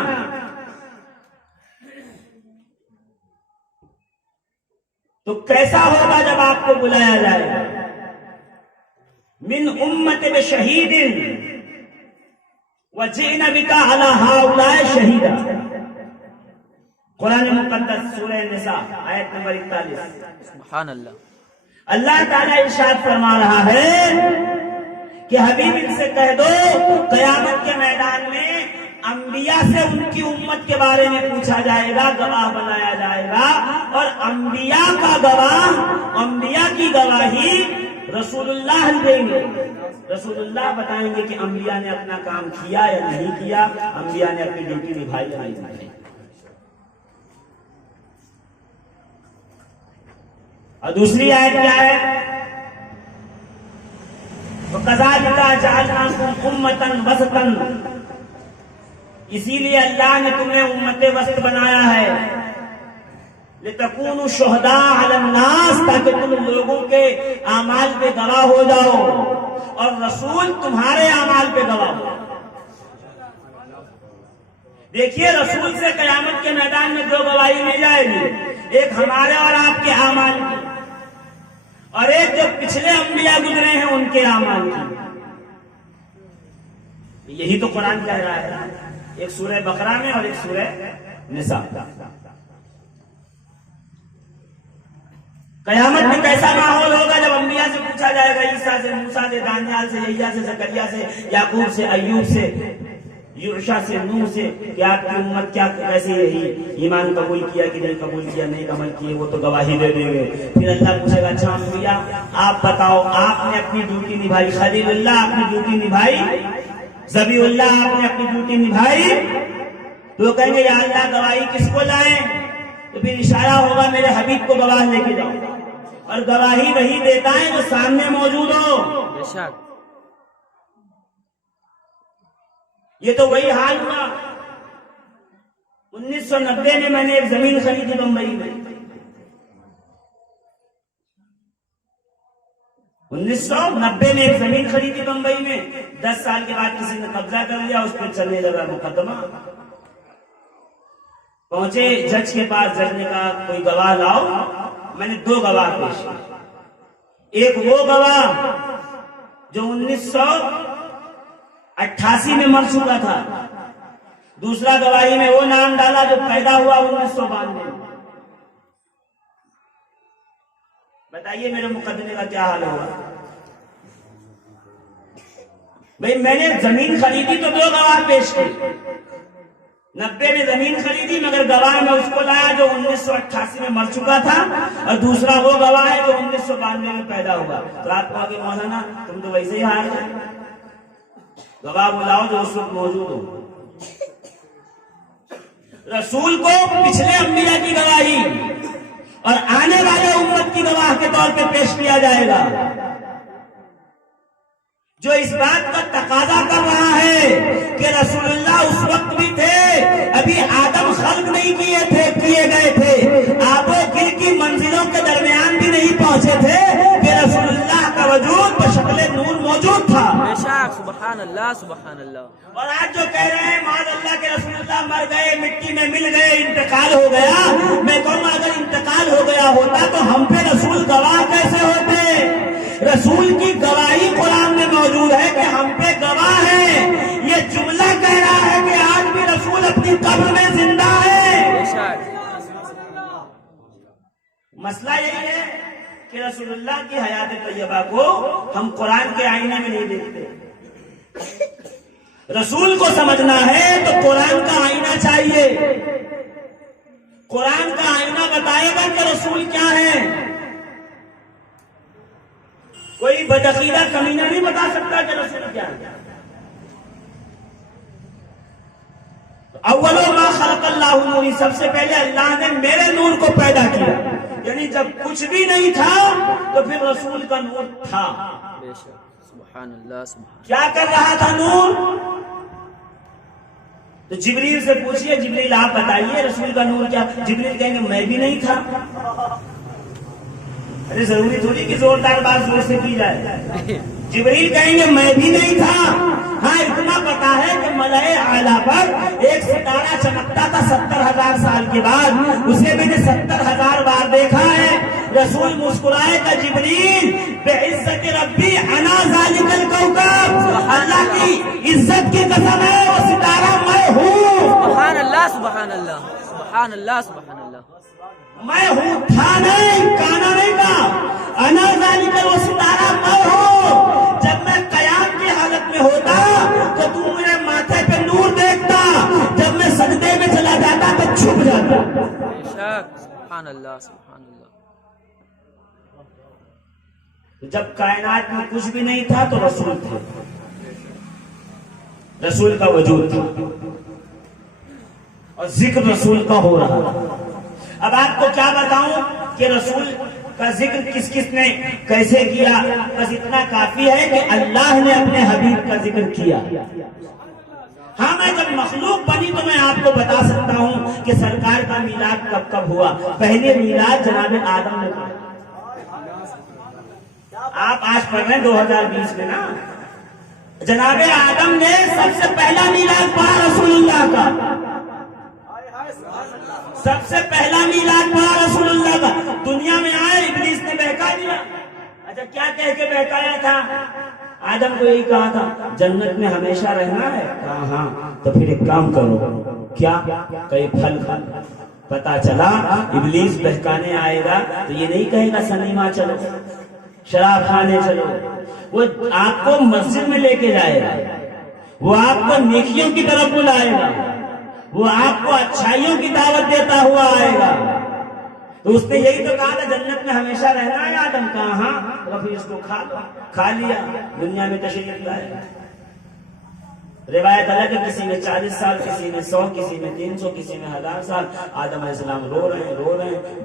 تو کیسا ہوگا جب آپ کو بلایا جائے، من امت بشہید وجئنا بک علی ہؤلاء شہیدا۔ قرآن مقدس سورہ نساء آیت نمبر 41۔ سبحان اللہ۔ اللہ تعالیٰ ارشاد فرما رہا ہے کہ حبیب ان سے کہہ دو قیامت کے میدان میں انبیاء سے ان کی امت کے بارے میں پوچھا جائے گا، گواہ بنایا جائے گا، اور انبیاء کا گواہ، انبیاء کی گواہی رسول اللہ دیں گے۔ رسول اللہ بتائیں گے کہ انبیاء نے اپنا کام کیا یا نہیں کیا، انبیاء نے اپنی ڈیوٹی نبھائی یا نہیں نبھائی۔ اور دوسری آیت کیا ہے؟ وَكَذَلِكَ جَعَلْنَاكُمْ أُمَّةً وَسَطًا، اسی لیے اللہ نے تمہیں امت وسط بنایا ہے، لِتَكُونُوا شُهَدَاءَ عَلَى النَّاسِ، تاکہ تم لوگوں کے اعمال پہ گواہ ہو جاؤ، اور رسول تمہارے اعمال پہ گواہ ہو۔ دیکھیے رسول سے قیامت کے میدان میں دو گواہی مل جائے گی، ایک ہمارے اور آپ کے اعمال کی، اور ایک جو پچھلے انبیاء گزرے ہیں ان کے اعمال کی۔ یہی تو قرآن کہہ رہا ہے، ایک سورہ بقرہ میں اور ایک سورہ نساء۔ قیامت میں کیسا ماحول ہوگا جب انبیاء سے پوچھا جائے گا، عیسیٰ سے، موسیٰ سے، دانیال سے، یحییٰ سے، زکریا سے، یعقوب سے، ایوب سے، یوشع سے، نوح سے، کہ آپ کی امت کیا کیسے یہی ایمان قبول کیا کہ نہیں قبول کیا، نہیں عمل کیے، وہ تو گواہی دے دیں گے۔ پھر اللہ پوچھے گا اچھا انبیاء آپ بتاؤ، آپ نے اپنی ڈیوٹی نبھائی، خلیل اللہ اپنی ڈیوٹی نبھائی، ذبیح اللہ آپ نے اپنی ڈیوٹی نبھائی؟ تو کہیں گے یا اللہ گواہی کس کو لائیں؟ تو پھر اشارہ ہوگا میرے حبیب کو گواہ لے کے جاؤ، اور گواہی وہی دیتا ہے جو سامنے موجود ہو۔ بے شک یہ تو وہی حال ہوا 1990 میں نے ایک زمین خریدی بمبئی میں، 1990 میں ایک زمین خریدی بمبئی میں، 10 سال کے بعد کسی نے قبضہ کر لیا، اس پر چلنے لگا مقدمہ۔ پہنچے جج کے پاس، جج نے کہا کوئی گواہ لاؤ۔ میں نے 2 گواہ پیش کیے، ایک وہ گواہ جو 1988 میں مر چکا تھا، دوسرا گواہی میں وہ نام ڈالا جو پیدا ہوا 1992 میں۔ بتائیے میرے مقدمے کا کیا حال ہوگا؟ بھئی میں نے زمین خریدی تو 2 گواہ پیش کی، 90 میں زمین خریدی مگر گواہ میں اس کو لایا جو 1988 میں مر چکا تھا، اور دوسرا وہ گواہ ہے جو 1992 میں پیدا ہوا۔ تو آپ کہو گے مولانا تم تو ویسے ہی ہار گئے، گواہ بلاؤ جو اس وقت موجود ہو۔ رسول کو پچھلے انبیاء کی گواہی اور آنے والے امت کی گواہ کے طور پہ پیش کیا جائے گا، جو اس بات کا تقاضا کر رہا ہے کہ رسول اللہ اس وقت بھی تھے، ابھی آدم خلق نہیں کیے گئے تھے، آب و گل کی منزلوں کے درمیان بھی نہیں پہنچے تھے، سبحان اللہ سبحان اللہ. اور آج جو کہہ رہے ہیں معاذ اللہ کے رسول اللہ مر گئے، مٹی میں مل گئے، انتقال ہو گیا، میں کہوں گا اگر انتقال ہو گیا ہوتا تو ہم پہ رسول گواہ کیسے ہوتے؟ رسول کی گواہی قرآن میں موجود ہے کہ ہم پہ گواہ ہے. یہ جملہ کہہ رہا ہے کہ آج بھی رسول اپنی قبر میں زندہ ہے. بے شک مسئلہ یہی ہے کہ رسول اللہ کی حیات طیبہ کو ہم قرآن کے آئینے میں نہیں دیکھتے. رسول کو سمجھنا ہے تو قرآن کا آئینہ چاہیے. قرآن کا آئینہ بتائے گا کہ رسول کیا ہے. کوئی بدعقیدہ کمینہ نہیں بتا سکتا کہ رسول کیا ہے. اول ما خلق اللہ نوری، سب سے پہلے اللہ نے میرے نور کو پیدا کیا. یعنی جب کچھ بھی نہیں تھا تو پھر رسول کا نور تھا. بے شک سبحان اللہ سبحان. کیا کر رہا تھا نور؟ تو جبریل سے پوچھئے، جبریل آپ بتائیے رسول کا نور کیا؟ جبریل کہیں گے میں بھی نہیں تھا. ارے ضروری تھوڑی کہ زوردار بات زور سے کی جائے. جبریل کہیں گے میں بھی نہیں تھا. ہاں اتنا پتا ہے کہ ملائے اعلیٰ پر ایک ستارہ چمکتا تھا 70,000 سال کے بعد، اسے میں نے 70,000 بار دیکھا ہے. رسول مسکرائے کہ جبریل بعزت ربی انا ذالک الکوکب، اللہ کی عزت کی قسم ہے وہ ستارہ میں ہوں. سبحان اللہ سبحان اللہ سبحان اللہ سبحان اللہ. میں ہوں، تھا نہیں، کانا نہیں کہا. انا ذالک وہ ستارہ میں ہوں. جب میں قیام کی حالت میں ہوتا تو تو میرے ماتھے پہ نور دیکھتا، جب میں سجدے میں چلا جاتا تو چھپ جاتا. بے شک سبحان اللہ سبحان اللہ. جب کائنات میں کچھ بھی نہیں تھا تو رسول تھے، رسول کا وجود تھا اور ذکر رسول کا ہو رہا. اب آپ کو کیا بتاؤں کہ رسول کا ذکر کس کس نے کیسے کیا؟ بس اتنا کافی ہے کہ اللہ نے اپنے حبیب کا ذکر کیا. ہاں میں جب مخلوق بنی تو میں آپ کو بتا سکتا ہوں کہ سرکار کا میلاد کب کب ہوا. پہلے میلاد جناب آدم نے پڑھا. آپ آج پڑھ رہے ہیں 2020 میں نا. جناب آدم نے سب سے پہلا میلاد پڑھا رسول اللہ کا. سب سے پہلا میلاد پڑھا رسول اللہ کا. دنیا میں آئے ابلیس نے بہکا دیا. اچھا کیا کہہ کے بہکایا تھا؟ آدم کو یہی کہا تھا جنت میں ہمیشہ رہنا ہے. کہا ہاں. تو پھر ایک کام کرو. کیا؟ کئی پھل کھا. پتا چلا ابلیس بہکانے آئے گا تو یہ نہیں کہے گا سنیما چلو، شراب کھانے چلو. وہ آپ کو مسجد میں لے کے جائے گا، وہ آپ کو نیکیوں کی طرف بلائے گا، وہ آپ کو اچھائیوں کی دعوت دیتا ہوا آئے گا. تو اس نے یہی تو کہا تھا جنت میں ہمیشہ رہنا ہے. آدم کہا ہاں. تو پھر اس کو کھا لیا، دنیا میں تشریف لائے. روایت الگ ہے، کسی میں 40 سال، کسی میں 100، کسی میں 300، کسی میں 1000 سال. آدم علیہ السلام رو رہے ہیں،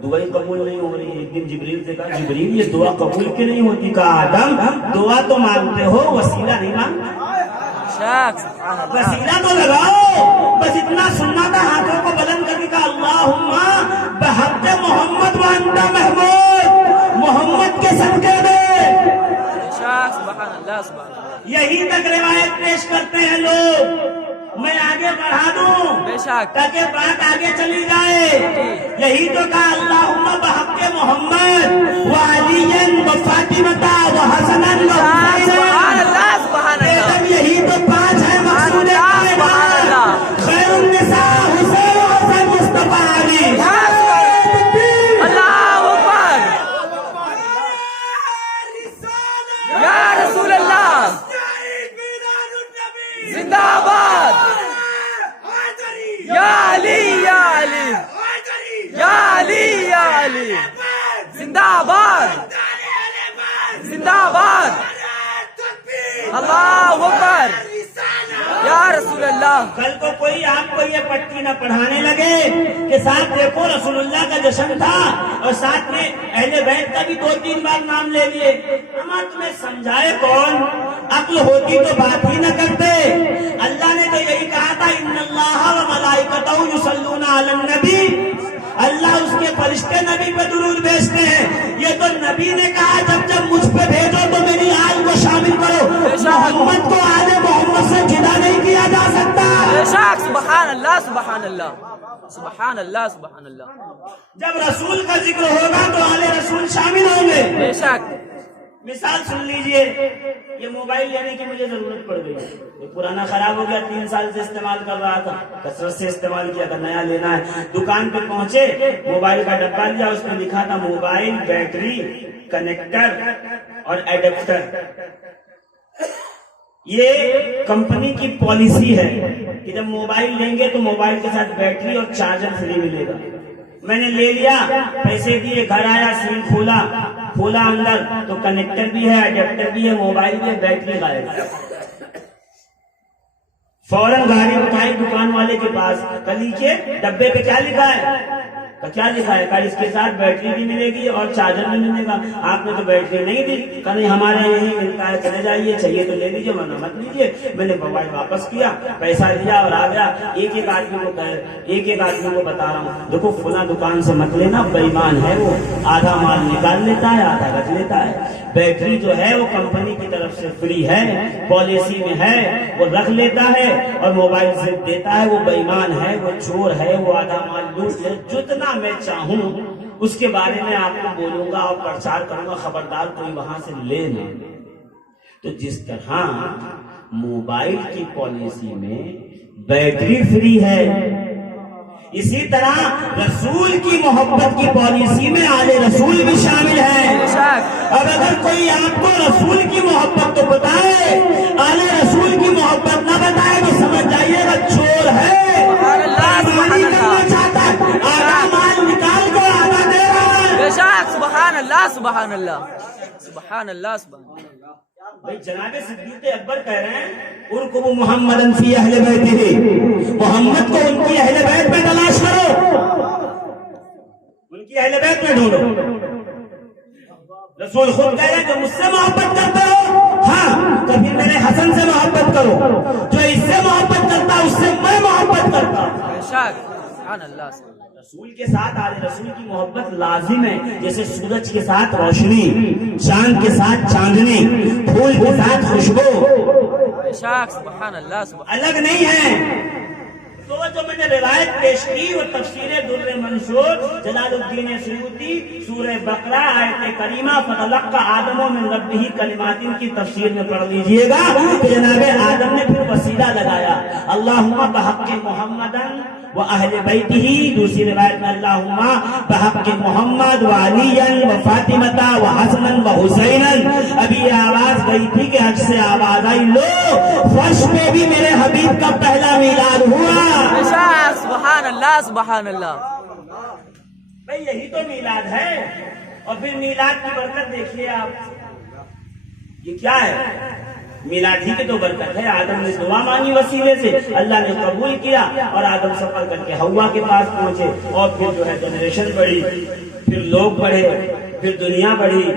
دعائیں قبول نہیں ہو رہی. ایک دن جبریل سے کہا جبریل یہ دعا قبول کیوں نہیں ہوتی؟ کہا آدم دعا تو مانگتے ہو، وسیلہ نہیں مانگتے. وسیلہ تو لگاؤ. بس اتنا سننا تھا، ہاتھوں کو بلند کر کے کہا اللہم بحق محمد وانت محمود، محمد کے صدقے میں. سبحان اللہ سبحان اللہ. یہی تک روایت پیش کرتے ہیں لوگ. میں آگے بڑھا دوں بے شک تاکہ بات آگے چلی جائے. یہی تو کہا اللہم بحق محمد وعلی وفاطمہ وحسن سبحان اللہ سبحان اللہ. یہی تو 5 ہے مقصود خیر النساء حسین حسن مصطفیٰ علی. اللہ اکبر. یا رسول اللہ زندہ آباد. یا علی یا علی یا علی یا علی زندہ آباد زندہ آباد. اللہ اکبر. یا رسول اللہ. کل کو کوئی آپ کو یہ پٹی نہ پڑھانے لگے کہ ساتھ دیکھو رسول اللہ کا جشن تھا اور ساتھ میں اہل بیت کا بھی 2-3 بار نام لے لیے. اما تمہیں سمجھائے کون؟ عقل ہوتی تو بات ہی نہ کرتے. اللہ نے تو یہی کہا تھا ان اللہ و ملائکتہ یصلون علی النبی. اللہ اس کے فرشتے نبی پہ درود بھیجتے ہیں. یہ تو نبی نے کہا جب جب مجھ پہ بھیجو تو میری آل کو شامل کرو. محمد کو آل سبحان اللہ سبحان اللہ سبحان اللہ. جب رسول کا ذکر ہوگا تو آل رسول شامل ہوں گے. بے شک. مثال سن لیجئے، یہ موبائل لینے کی مجھے ضرورت پڑ گئی، یہ پرانا خراب ہو گیا، 3 سال سے استعمال کر رہا تھا، کثرت سے استعمال کیا تھا، نیا لینا ہے. دکان پہ پہنچے، موبائل کا ڈبہ لیا، اس میں لکھا تھا موبائل، بیٹری، کنیکٹر اور ایڈیپٹر. یہ کمپنی کی پالیسی ہے کہ جب موبائل لیں گے تو موبائل کے ساتھ بیٹری اور چارجر فری ملے گا. میں نے لے لیا، پیسے دیے، گھر آیا، سیم کھولا اندر تو کنیکٹر بھی ہے، ایڈیپٹر بھی ہے، موبائل بھی ہے، بیٹری غائب. فوراً گاڑی اٹھائی دکان والے کے پاس، کلی کے ڈبے پہ کیا لکھا ہے؟ کیا لکھا ہے؟ اس کے ساتھ بیٹری بھی ملے گی اور چارجر بھی ملے گا. آپ نے تو بیٹری نہیں دی. کہ نہیں ہمارے یہیں ملتا ہے، چلے جائیے، چاہیے تو لے لیجیے ورنہ مت لیجیے. میں نے موبائل واپس کیا، پیسہ دیا اور آ گیا. ایک آدمی کو بتا رہا ہوں، دیکھو فلاں دکان سے مت لینا، بے ایمان ہے وہ، آدھا مال نکال لیتا ہے، آدھا رکھ لیتا ہے. بیٹری جو ہے وہ کمپنی کی طرف سے فری ہے، پالیسی میں ہے، وہ رکھ لیتا ہے، اور موبائل سے دیتا ہے، وہ بے ایمان ہے، وہ چور ہے، وہ آدھا مال لوٹ لے. جتنا میں چاہوں اس کے بارے میں آپ کو بولوں گا اور پرچار کروں گا، خبردار کوئی وہاں سے لے نہ. تو جس طرح موبائل کی پالیسی میں بیٹری فری ہے، اسی طرح رسول کی محبت کی پالیسی میں آل رسول بھی شامل ہے. اب اگر کوئی آپ کو رسول کی محبت تو بتائے، آل رسول کی محبت نہ بتائے تو سمجھ جائیے گا چور ہے، آدھا مال نکال کر آدھا دے رہا ہے. بے شک. سبحان اللہ سبحان اللہ سبحان اللہ سبحان اللہ. بھائی جناب صدیق اکبر کہہ رہے ہیں ارکبوا محمدًا فی اہل بیتہ، محمد کو ان کی اہل بیت میں تلاش کرو، ان کی اہل بیت میں ڈھونڈو. رسول خود کہہ رہے ہیں کہ مجھ سے محبت کرتے ہو، ہاں کبھی میرے حسن سے محبت کرو، جو اس سے محبت کرتا اس سے میں محبت کرتا. بے شک. سبحان اللہ. رسول کے ساتھ آل رسول کی محبت لازم ہے، جیسے سورج کے ساتھ روشنی، چاند کے ساتھ چاندنی، پھول کے ساتھ خوشبو. بے شک. سبحان اللہ سبحان الگ نہیں ہے. تو جو میں نے روایت پیش کی وہ تفسیر در منصور جلال الدین سیوطی سورہ بقرہ آیت کریمہ فتلقى آدم من ربہ کلمات کی تفسیر میں پڑھ لیجئے گا. جناب آدم نے پھر وسیلہ لگایا، اللہم بحق محمدً وَأَهْلِ بَيْتِهِ. دوسری روایت میں اللہم بحق محمد وعلیًا وفاطمة وحسنًا وحسینًا. ابھی یہ آواز گئی تھی کہ حج سے آواز آئی، لو فرش پہ بھی میرے حبیب کا پہلا میلاد ہوا. سبحان اللہ سبحان اللہ. بھئی یہی تو میلاد ہے. اور پھر میلاد کی برکت دیکھیے آپ، یہ کیا ہے؟ میلاد ہی کی تو برکت ہے. آدم نے دعا مانگی وسیلے سے، اللہ نے قبول کیا، اور آدم سفر کر کے حوا کے پاس پہنچے، اور پھر جو ہے جنریشن بڑھی، پھر لوگ بڑھے، پھر دنیا بڑھی.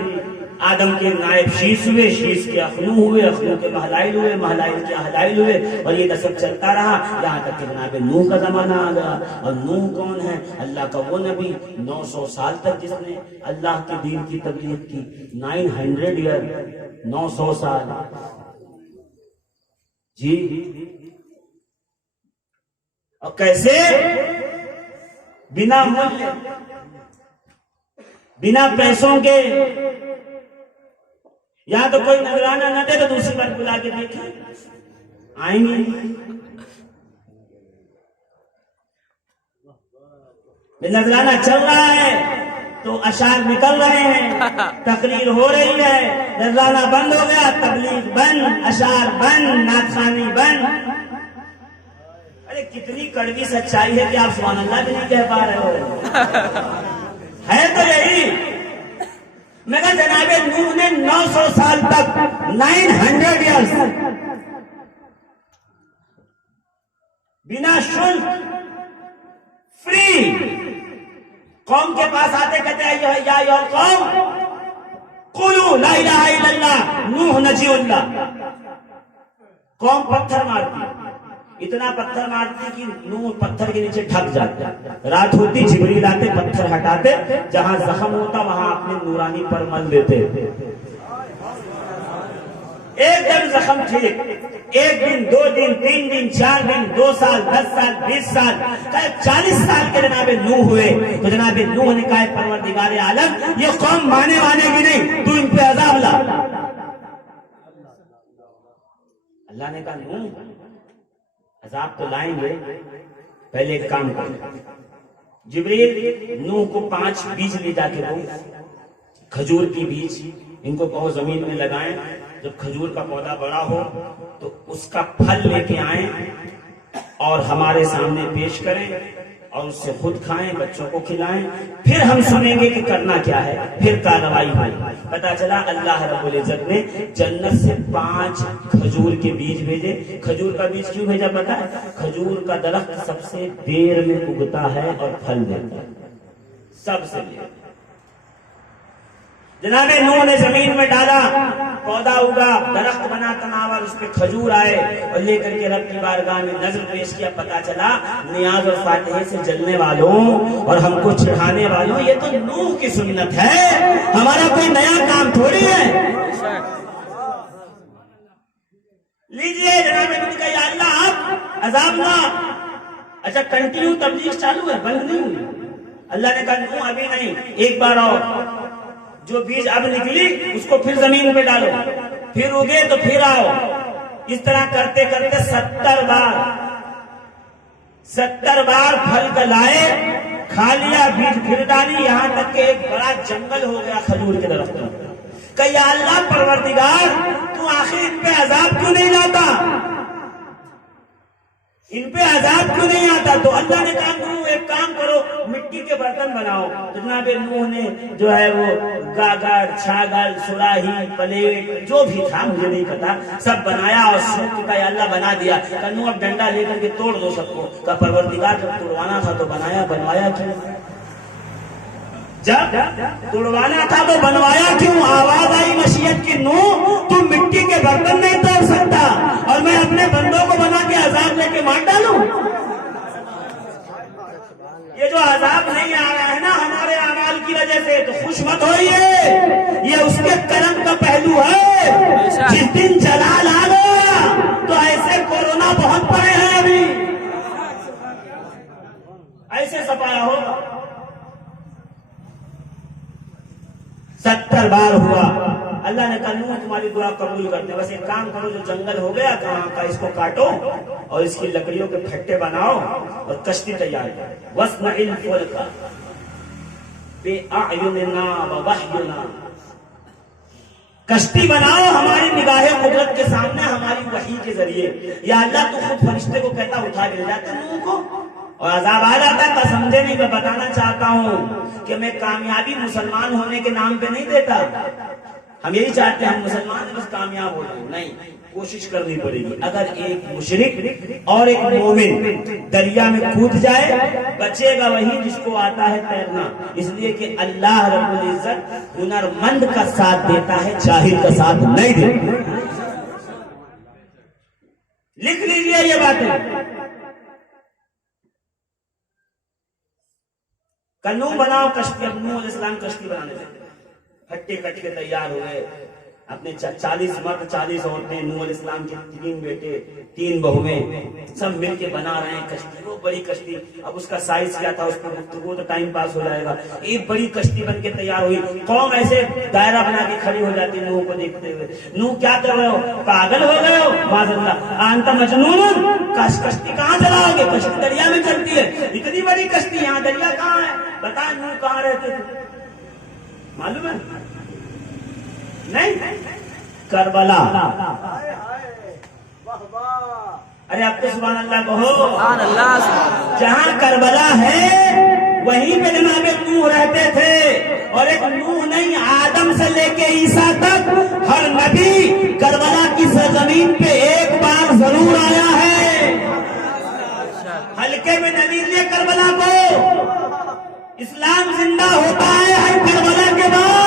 آدم کے نائب شیش ہوئے، شیش کے اخنو ہوئے، اخنو کے مہلائل ہوئے، مہلائل کے اہلائل ہوئے، اور یہ نسب چلتا رہا یہاں تک کہ جناب نوح کا زمانہ آ گیا. اور نوح کون ہے؟ اللہ کا وہ نبی 900 سال تک جس نے اللہ کے دین کی تبلیغ کی. 900 ایئر، 900 سال. جی اور کیسے؟ بنا مل، بنا پیسوں کے. یا تو کوئی نذرانہ نہ دے تو دوسری بار بلا کے دیکھیں، آئیں گے. نذرانہ چل رہا ہے تو اشعار نکل رہے ہیں، تقریر ہو رہی ہے، نذرانہ بند ہو گیا، تبلیغ بند، اشعار بند، نعت خوانی بند. ارے کتنی کڑوی سچائی ہے کہ آپ سبحان اللہ بھی نہیں کہہ پا رہے ہو. ہے تو یہی. میں کہا جناب نوح نے 900 سال تک 900 ایئرز بنا شلک فری قوم کے پاس آتے کہتے ہیں یا ایھا القوم قولوا لا الہ الا اللہ نوح نجی اللہ. قوم پتھر مارتی، اتنا پتھر مارتی کہ نوح پتھر کے نیچے ڈھک جاتا. رات ہوتی جبریل آتے پتھر ہٹاتے، جہاں زخم ہوتا وہاں اپنے نورانی پر مل دیتے. ایک دم زخم ٹھیک، ایک دن، 2 دن، 3 دن، 4 دن، 2 سال، 10 سال، 20 سال، 40 سال کے جناب نوح ہوئے تو جناب نوح نے کہا پروردگار عالم یہ قوم مانے کی نہیں، تو ان پہ عذاب لا۔ اللہ نے کہا نوح عذاب تو لائیں گے، پہلے ایک کام کریں، جبریل نوح کو 5 بیج لے جا کے دو، کھجور کی بیج، ان کو کہو زمین میں لگائیں، جب کھجور کا پودا بڑا ہو تو اس کا پھل لے کے آئیں اور ہمارے سامنے پیش کریں اور اس سے خود کھائیں، بچوں کو کھلائیں، پھر ہم سنیں گے کہ کرنا کیا ہے، پھر کارروائی ہوئی۔ پتا چلا اللہ رب العزت نے جنت سے 5 کھجور کے بیج بھیجے۔ کھجور کا بیج کیوں بھیجا پتا ہے؟ کھجور کا درخت سب سے دیر میں اگتا ہے اور پھل دیتا ہے، سب سے دیر۔ جناب نوح نے زمین میں ڈالا، پودا اگا، درخت بنا تناور، اس پہ کھجور آئے اور لے کر کے رب کی بارگاہ میں نظر پیش کیا۔ پتا چلا نیاز اور فاتحے سے جلنے والوں اور ہم کو چڑھانے والوں یہ تو نوح کی سنت ہے، ہمارا کوئی نیا کام تھوڑی ہے۔ لیجئے جناب نوح نے کہا یا اللہ آپ عذاب نہ، اچھا کنٹینیو تبلیغ چالو ہے، بند نہیں ہوئی۔ اللہ نے کہا نوح ابھی نہیں، ایک بار اور، جو بیج اب نکلی اس کو پھر زمین پہ ڈالو، پھر اگے تو پھر آؤ۔ اس طرح کرتے کرتے 70 بار پھل کا لائے، کھا لیا، بیج پھر ڈالی، یہاں تک کہ ایک بڑا جنگل ہو گیا کھجور کے درخت کا۔ کہ یا اللہ پروردگار تو آخر ان پہ عذاب کیوں نہیں لاتا، ان پہ عذاب کیوں نہیں آتا؟ تو اللہ نے کہا نوح ایک کام کرو، مٹی کے برتن بناؤ۔ جناب نوح نے جو ہے وہ گاگڑ، چھاگل، سراہی، پلیٹ، جو بھی تھا مجھے نہیں پتا، سب بنایا اور سوچ کا یا اللہ بنا دیا۔ کہ نوح اب ڈنڈا لے کر کے توڑ دو سب کو۔ کہ پروردگار جب توڑوانا تھا تو بنوایا کیوں؟ جب توڑوانا تھا تو بنوایا کیوں؟ آواز آئی مشیت کی نوح تم مٹی کے برتن نہیں توڑ سکتا اور میں اپنے بندوں کو بنا کے عذاب لے کے مار ڈالوں؟ یہ جو عذاب نہیں آ رہا ہے نا ہمارے اعمال کی وجہ سے، تو خوش مت ہوئیے، یہ اس کے کرم کا پہلو ہے۔ جس دن جلال آ گیا تو ایسے کورونا بہت پڑے ہیں، ابھی ایسے سپایا ہوگا۔ 70 بار ہوا۔ اللہ نے کہا نوح تمہاری دعا قبول کرتے، بس ایک کام کرو، جو جنگل ہو گیا کہاں کا اس کو کاٹو اور اس کی لکڑیوں کے پھٹے بناؤ اور کشتی تیار کرو۔ وَاصْنَعِ الْفُلْكَ بِأَعْيُنِنَا وَوَحْيِنَا، کشتی بناؤ ہماری نگاہ قدرت کے سامنے، ہماری وحی کے ذریعے۔ یا اللہ تو خود فرشتے کو کہتا اٹھا کے لے جاتے نوح کو اور عذاب آ جاتا ہے۔ سمجھے نہیں، میں بتانا چاہتا ہوں کہ میں کامیابی مسلمان ہونے کے نام پہ نہیں دیتا۔ ہم یہی چاہتے ہیں ہم مسلمان بس کامیاب ہو جائیں، نہیں، کوشش کرنی پڑے گی۔ اگر ایک مشرک اور ایک مومن دریا میں کود جائے بچے گا وہی جس کو آتا ہے تیرنا، اس لیے کہ اللہ رب العزت ہنرمند کا ساتھ دیتا ہے، جاہل کا ساتھ نہیں دیتا۔ لکھ لیجیے یہ باتیں۔ نوح بناؤ کشتی، اب نوح علیہ السلام کشتی بنانے لگے، پھٹے کٹ کے تیار ہوئے، اپنے 40 مرد 40 عورتیں، نوح علیہ السلام کے 3 بیٹے 3 بہویں، سب مل کے بنا رہے ہیں کشتی، وہ بڑی کشتی۔ اب اس کا سائز کیا تھا، اس پر گفتگو تو ٹائم پاس ہو جائے گا۔ ایک بڑی کشتی بن کے تیار ہوئی، قوم ایسے دائرہ بنا کے کھڑی ہو جاتی نوح کو دیکھتے ہوئے۔ نوح کیا کر رہے ہو؟ پاگل ہو گئے ہو؟ معاذ اللہ، انت مجنون، کشتی کہاں چلاؤ گے؟ کشتی دریا میں چلتی ہے، اتنی بڑی کشتی، یہاں دریا کہاں ہے؟ بتا نوح کہاں رہتے تھے؟ معلوم ہے؟ نہیں، کربلا۔ ارے اب تو سبحان اللہ کہو۔ سبحان اللہ۔ جہاں کربلا ہے وہیں پہ جناب نوح رہتے تھے، اور ایک نوح نہیں، آدم سے لے کے عیسیٰ تک ہر نبی کربلا کی سرزمین پہ ایک بار ضرور آیا ہے۔ ہلکے میں نہ لیجیے کربلا کو، اسلام زندہ ہوتا ہے ہر کربلا کے بعد۔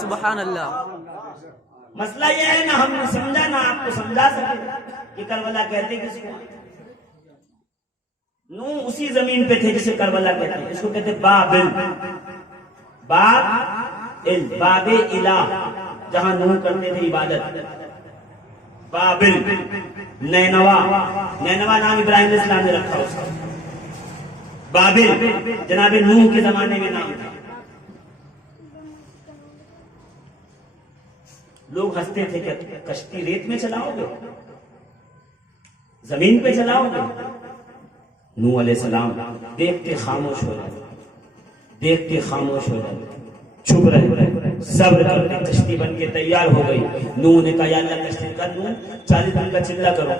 سبحان اللہ۔ مسئلہ یہ ہے نا ہم نے سمجھا نہ آپ کو سمجھا سکے کہ کربلا کہتے کس کو۔ نوح اسی زمین پہ تھے جسے کربلا کہتے ہیں، اس کو کہتے بابل، باب الہ، جہاں نوح کرتے تھے عبادت۔ بابل، نینوا نام ابراہیم علیہ السلام نے رکھا اس کا. بابل جناب نوح کے زمانے میں نام تھا. لوگ ہنستے تھے کہ کشتی ریت میں چلاؤ گے، زمین پہ چلاؤ گے. نوح علیہ السلام دیکھتے خاموش ہو جائے، دیکھتے خاموش ہو جائے، چھپ رہے، صبر کرتے. کشتی بن کے تیار ہو گئی. نوح نے کہا یا اللہ کشتی کر دوں، 40 دن کا چلہ کرو،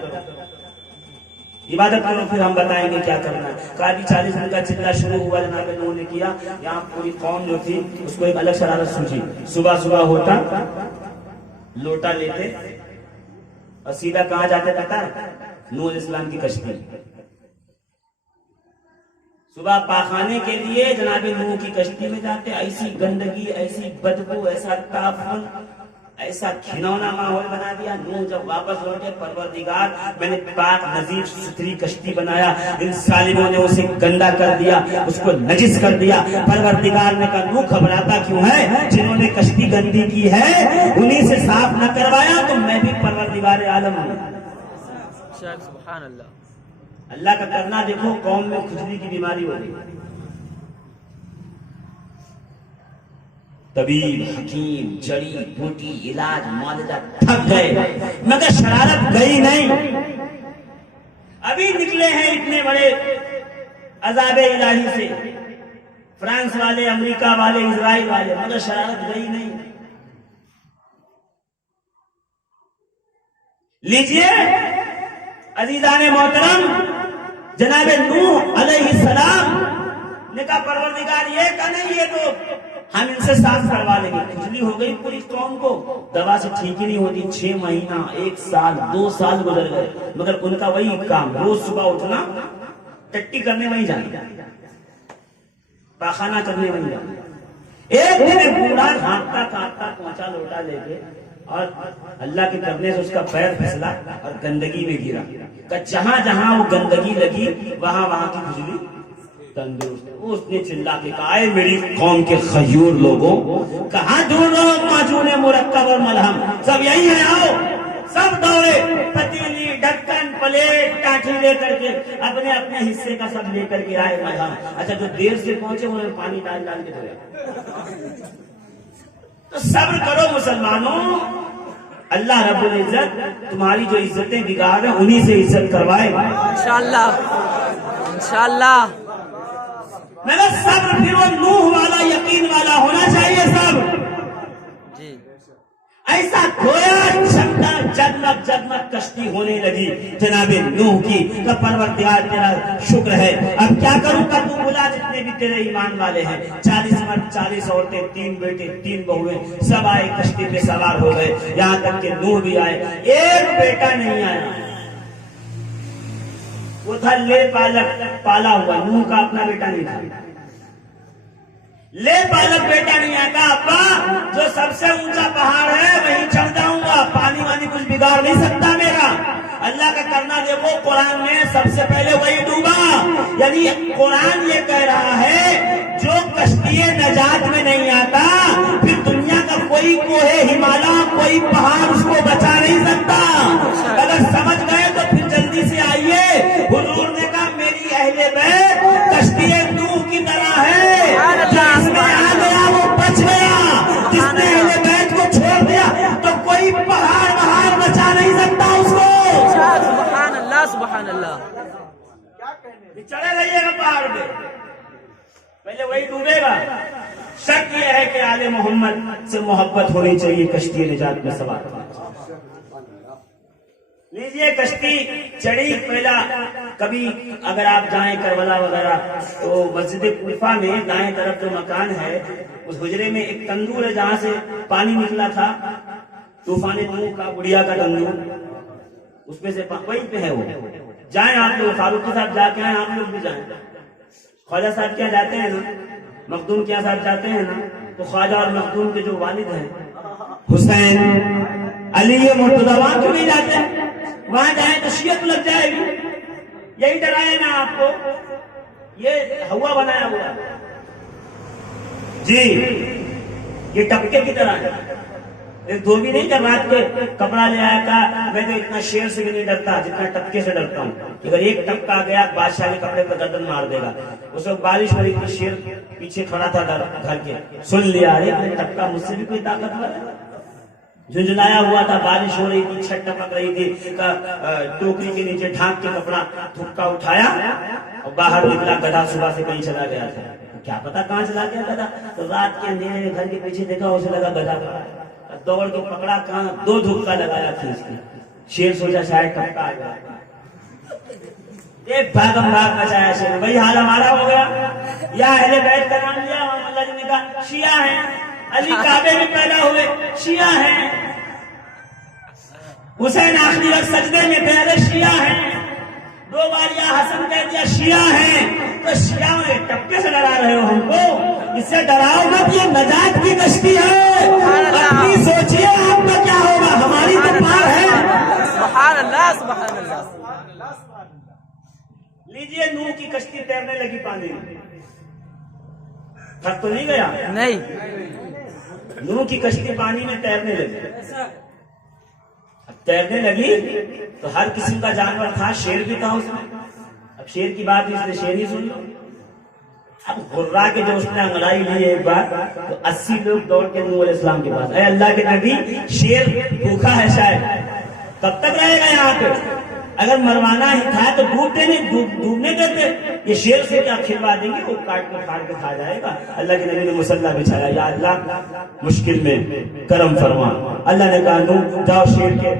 عبادت کرو، پھر ہم بتائیں گے کیا کرنا ہے. کہا کہ 40 دن کا چلہ شروع ہوا. جناب نوح نے کیا. یہاں پوری قوم جو تھی اس کو ایک الگ شرارت سوچی. صبح ہوتا لوٹا لیتے اور سیدھا کہاں جاتے پتا ہے؟ نوح علیہ السلام کی کشتی. صبح پاخانے کے لیے جناب نوح کی کشتی میں جاتے. ایسی گندگی، ایسی بدبو، ایسا تعفن، ایسا گھنونا ماحول بنا دیا. نوح جب واپس لوٹے، پروردگار میں نے پاک نظیف ستھری کشتی بنایا، ان ظالموں نے اسے گندا کر دیا، اس کو نجس کر دیا. پروردگار نے کہا نوح گھبراتا کیوں ہے؟ جنہوں نے کشتی گندی کی ہے انہیں سے صاف نہ کروایا تو میں بھی پروردگار عالم ہوں. سبحان اللہ. اللہ کا کرنا دیکھو. قوم میں کھجلی کی بیماری ہو گئی. طبیب، حکیم، جڑی بوٹی، علاج، معالجہ تھک گئے مگر شرارت گئی نہیں. ابھی نکلے ہیں اتنے بڑے عذاب الہی سے، فرانس والے، امریکہ والے، اسرائیل والے، مگر شرارت گئی نہیں. لیجئے عزیزان محترم، جناب نوح علیہ السلام نے کہا پروردگار یہ کہ نہیں، یہ تو ہم ان سے صاف کروا لیں گے. کھجلی ہو گئی پوری قوم کو، دوا سے ٹھیک ہی نہیں ہوتی. 6 مہینہ، 1 سال، 2 سال گزر گئے مگر ان کا وہی کام، روز صبح اٹھنا، ٹٹی کرنے وہیں جانا، پاخانہ کرنے وہیں جانا. ایک دن بوڑھا ہانپتا کانپتا پہنچا لوٹا لے کے، اور اللہ کے کرنے سے اس کا پیر پھسلا اور گندگی میں گرا. کہ جہاں جہاں وہ گندگی لگی وہاں وہاں کی کھجلی تندرست. اس نے چلا کے کہا اے میری قوم کے خیور لوگوں، کہاں ڈھونڈو معجون مرکب اور ملہم، سب یہی ہے، آؤ. سب دوڑے، پتیلی، ڈھکن، پلیٹ، کاٹھی لے کر کے اپنے اپنے حصے کا سب لے کر کے آئے ملہم. اچھا جو دیر سے پہنچے انہوں نے پانی ڈال کے دھویا. تو صبر کرو مسلمانوں، اللہ رب العزت تمہاری جو عزتیں بگاڑ ہیں انہی سے عزت کروائے انشاءاللہ انشاءاللہ. مگر صبر پھر وہ نوح والا، یقین والا ہونا چاہیے. صبر جی ایسا گویا چمکا، جگمگ کشتی ہونے لگی جناب نوح کی. تو پروردگار تیرا شکر ہے، اب کیا کروں گا، تو بلا جتنے بھی تیرے ایمان والے ہیں، 40 مرد، 40 عورتیں، 3 بیٹے، 3 بہویں، سب آئے کشتی پہ سوار ہو گئے. یہاں تک کہ نوح بھی آئے. ایک بیٹا نہیں آیا، وہ تھا لے پالک پالا ہوا. نوح کا اپنا بیٹا نہیں تھا. لے پالک بیٹا نہیں آتا. ابا جو سب سے اونچا پہاڑ ہے وہیں چڑھ جاؤں گا، پانی وانی کچھ بگاڑ نہیں سکتا میرا. اللہ کا کرنا دیکھو، قرآن میں سب سے پہلے وہی ڈوبا. یعنی قرآن یہ کہہ رہا ہے جو کشتی نجات میں نہیں آتا پھر دنیا کا کوئی کوہ ہمالا، کوئی پہاڑ اس کو بچا نہیں سکتا. اگر سمجھ گئے تو پھر جلدی سے آئیے. حضور نے کہا میری اہل بیت کشتی نوح کی طرح ہے، جس میں آ گیا وہ بچ گیا، جس نے اہل بیت کو چھوڑ دیا تو کوئی پہاڑ وہاں بچا نہیں سکتا اس کو. سبحان اللہ سبحان اللہ. چڑھے رہیے گا پہاڑ پہ، پہلے وہی ڈوبے گا. شک یہ ہے کہ آل محمد سے محبت ہونی چاہیے کشتی نجات میں سوار. لیجیے کشتی چڑھی. پہلا کبھی اگر آپ جائیں کربلا وغیرہ تو مسجد کوفہ میں دائیں طرف جو مکان ہے اس حجرے میں ایک تندور ہے جہاں سے پانی نکلا تھا، طوفان نوح کا، بڑھیا کا تندور، اس میں سے وہیں پہ ہے وہ. جائیں آپ لوگ، فاروق کے ساتھ جا کے آئیں، آپ لوگ بھی جائیں. خواجہ صاحب کیا جاتے ہیں نا، مخدوم کیا صاحب جاتے ہیں نا، تو خواجہ اور مخدوم کے جو والد ہیں حسین، علی، مرتضیٰ، وہاں کیوں نہیں جاتے ہیں؟ وہاں جائیں تو شیعت لگ جائے گی. یہی ڈرایا نا آپ کو، یہ ہوا بنایا ہوا جی، یہ ٹپکے کی طرح ہے. دھوبی نہیں کر رات کے کپڑا لے آیا تھا، میں تو اتنا شیر سے بھی نہیں ڈرتا جتنا ٹپکے سے ڈرتا ہوں، اگر ایک ٹپکا گیا بادشاہ کے کپڑے پر گردن مار دے گا۔ اس وقت بارش ہو رہی تھی، شیر پیچھے کھڑا تھا گھر کے، سن لیا ارے ٹپکا مجھ سے بھی کوئی طاقتور ہے، جھنجھلایا ہوا تھا، بارش ہو رہی تھی، چھت ٹپک رہی تھی، ٹوکری کے نیچے ڈھانک کے کپڑا تھپکا اٹھایا اور باہر نکلا۔ گدھا صبح سے کہیں چلا گیا تھا، کیا پتا کہاں چلا گیا گدھا، تو رات کے اندھیرے میں گھر کے پیچھے دیکھا، اسے لگا گدھا دوڑ کے پکڑا، کہاں 2 دھکا لگایا کھینچ کے، شیر سوچا شاید ٹپکا آ گیا، ایک بھاگم بھاگ مچایا شیر، وہی حال ہمارا ہو گیا۔ یا اہل بیت کا نام لیا، محمد اللہ نے کہا شیعہ ہیں، علی کعبے میں پیدا ہوئے شیعہ ہیں، حسین آخری وقت سجدے میں تھے شیعہ ہیں، 2 بار یا حسن کہہ دیا شیعہ ہیں، تو شیعہ میں ٹپکے سے ڈرا رہے ہو ہم کو، اس سے ڈراؤ مت، یہ نجات کی کشتی ہے، اپنی سوچیے آپ کا کیا ہوگا، ہماری تو پار ہے۔ سبحان اللہ سبحان اللہ۔ لیجئے نوح کی کشتی تیرنے لگی پانی میں، تھک تو نہیں گیا؟ نہیں، نوح کی کشتی پانی میں تیرنے لگی، اب تیرنے لگی تو ہر قسم کا جانور تھا، شیر بھی تھا اس میں، اب شیر کی بات اس نے شیر ہی سن لو۔ اب غرہ کے جو اس نے انگڑائی لی ایک بار تو 80 لوگ دوڑ کے نوح علیہ السلام کے پاس، اے اللہ کے نبی شیر بھوکا ہے شاید، کب تک رہے گا یہاں پہ، اگر مروانا ہی تھا تو ڈوبنے دیتے، یہ شیر سے کیا کھلوا دیں گے، وہ کاٹ کے پھاڑ کے کھا جائے گا۔ اللہ کے نبی نے مصلی بچھایا، یا اللہ مشکل میں کرم فرما۔ اللہ نے کہا نوح جاؤ شیر کے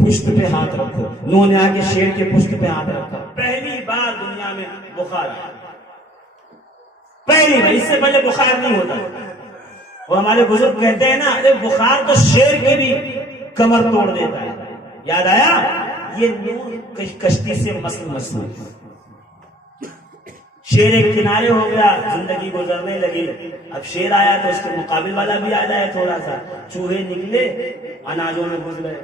پشت پہ ہاتھ رکھو، نوح نے آ کے شیر کے پشت پہ ہاتھ رکھا، پہلی بار دنیا میں بخار آیا، پہلی بار، اس سے پہلے بخار نہیں ہوتا، وہ ہمارے بزرگ کہتے ہیں نا ارے بخار تو شیر کی بھی کمر توڑ دیتا ہے۔ یاد آیا، یہ نوح کشتی سے مسلم، شیر ایک کنارے ہو گیا، زندگی گزرنے لگی، اب شیر آیا تو اس کے مقابل والا بھی آ جائے، تھوڑا سا چوہے نکلے اناجوں میں گھس گئے،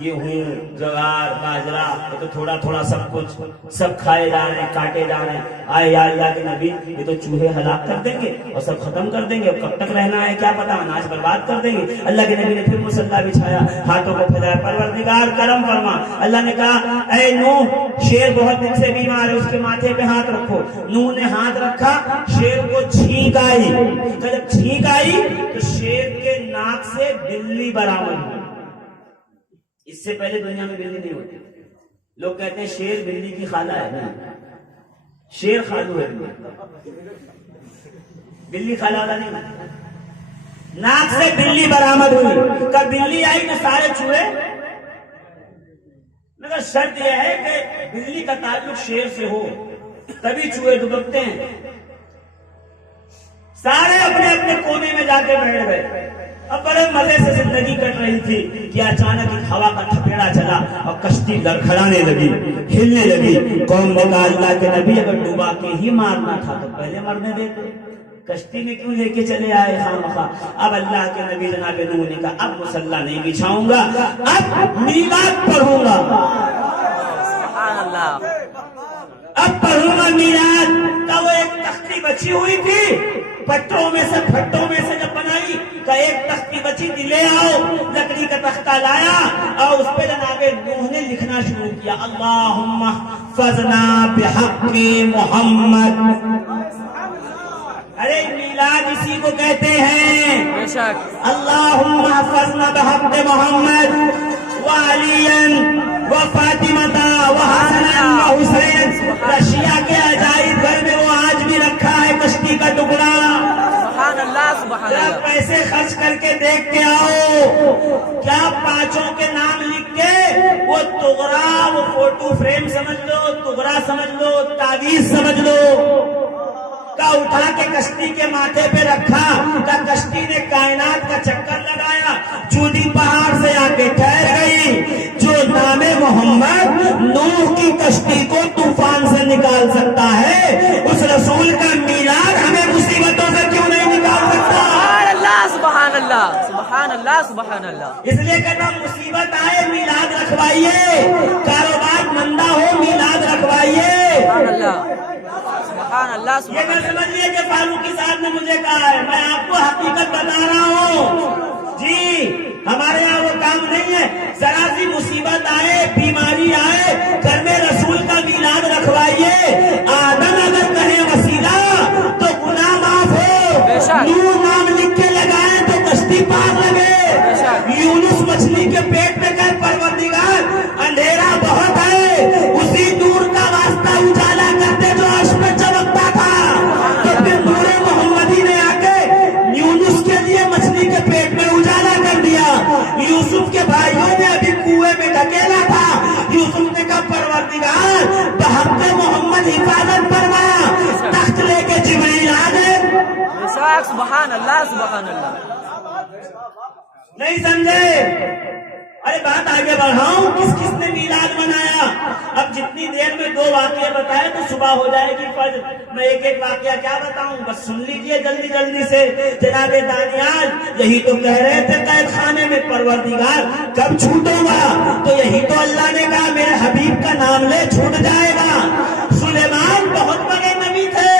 گیہوں جوار باجرہ تو تھوڑا تھوڑا سب کچھ سب کھائے جا رہے ہیں، کاٹے جا رہے ہیں، آئے یا اللہ کے نبی یہ تو چوہے ہلاک کر دیں گے اور سب ختم کر دیں گے، اب کب تک رہنا ہے کیا پتا، اناج برباد کر دیں گے۔ اللہ کے نبی نے پھر مصلی بچھایا، ہاتھوں کو پھیلایا، پروردگار کرم فرما۔ اللہ نے کہا اے نوح شیر بہت دن سے بیمار ہے، اس کے ماتھے پہ ہاتھ رکھو۔ نوح نے ہاتھ رکھا، شیر کو چھینک آئی، جب چھینک آئی تو شیر کے ناک سے بلی برآمد ہوئی، اس سے پہلے دنیا میں بلی نہیں ہوتی، لوگ کہتے ہیں شیر بلی کی خالہ ہے، نہیں، شیر خالو ہے، بلی خالہ والا نہیں۔ ناک سے بلی برآمد ہوئی، کب بلی آئی نا سارے چوہے، مگر شرط یہ ہے کہ بلی کا تعلق شیر سے ہو تبھی چوہے دبکتے ہیں۔ سارے اپنے اپنے کونے میں جا کے بیٹھ گئے، اب بڑے مزے سے زندگی کٹ رہی تھی کہ اچانک ایک ہوا کا تھپیڑا چلا اور کشتی لڑکھڑانے لگی، ہلنے لگی۔ قوم نے کہا اللہ کے نبی اگر ڈوبا کے ہی مارنا تھا تو پہلے مرنے دیتے، کشتی میں کیوں لے کے چلے آئے خامخواہ۔ اب اللہ کے نبی جناب نوح نے کہا اب مصلی نہیں بچھاؤں گا، اب میلاد پڑھوں گا، سبحان اللہ، اب پڑھوں گا میلاد۔ کا وہ ایک تختی بچی ہوئی تھی پٹھوں میں سے پھٹوں میں سے جب بنائی کہ ایک تختی بچی تھی، لے آؤ، لکڑی کا تختہ لایا اور اس پہ جناب نوح نے لکھنا شروع کیا، اللہم احفظنا بحق محمد۔ ارے میلاد اسی کو کہتے ہیں، بے شک، اللہم احفظنا بحق محمد وعلیا وفاطمہ وحسنا وحسین۔ رشیا کے عجائب گھر میں وہ آج بھی رکھا ہے کشتی کا ٹکڑا، سبحان اللہ سبحان ذرا اللہ۔ پیسے خرچ کر کے دیکھ کے آؤ، کیا پانچوں کے نام لکھ کے وہ تغرا، وہ فوٹو فریم سمجھ لو، تغرا سمجھ لو، تعویذ سمجھ لو، کا اٹھا کے کشتی کے ماتھے پہ رکھا، کا کشتی نے کائنات کا چکر لگایا، جودی پہاڑ سے آ کے ٹھہر گئی۔ جو نام محمد نوح کی کشتی کو طوفان سے نکال سکتا ہے، اس رسول کا میلاد ہمیں مصیبتوں سے کیوں نہیں نکال سکتا؟ سبحان اللہ سبحان اللہ سبحان اللہ سبحان اللہ۔ اس لیے کہتا ہوں مصیبت آئے میلاد رکھوائیے، کاروبار مندہ ہو میلاد رکھوائیے۔ سبحان اللہ سبحان اللہ یہ سبحان نہ اللہ۔ سمجھیے کہ فاروقی صاحب نے مجھے کہا ہے، میں آپ کو حقیقت بتا رہا ہوں جی۔ ہمارے یہاں وہ کام نہیں ہے. ذرا سی مصیبت آئے, بیماری آئے, گھر میں رسول کا میلاد رکھوائیے. آدم اگر کہیں وسیلہ تو گناہ معاف ہو. نور نام لکھ کے لگائیں تو کشتی پار لگے. یونس مچھلی کے پیٹ میں کہ پروردگار اندھیرا بہت ہے, اسی نور کا واسطہ اجالا کرتے جو عرش میں چمکتا تھا. تو پھر نور محمدی نے آ کے یونس کے لیے مچھلی کے پیٹ میں اجالا کر دیا. یوسف کے بھائیوں نے ابھی کنویں میں ڈھکیلا تھا. یوسف نے کہا پروردگار بحق محمد حفاظت فرما. تخت لے کے جبریل آ گئے. سبحان اللہ سبحان اللہ. نہیں سمجھے؟ ارے بات آگے بڑھاؤں, کس کس نے میلاد منایا؟ اب جتنی دیر میں 2 واقعے بتائے تو صبح ہو جائے گی فجر. میں ایک ایک واقعہ کیا بتاؤں, بس سن لیجئے جلدی جلدی سے. جناب دانیال یہی تو کہہ رہے تھے قید خانے میں, پروردگار کب چھوٹوں گا؟ تو یہی تو اللہ نے کہا میرے حبیب کا نام لے چھوٹ جائے گا. سلیمان بہت بڑے نبی تھے.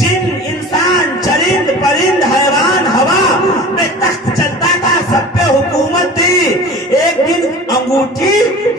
جن, انسان, چرند, پرند, حیوان, ہوا میں تخت چلتا تھا, سب پہ حکومت تھی. ایک دن انگوٹھی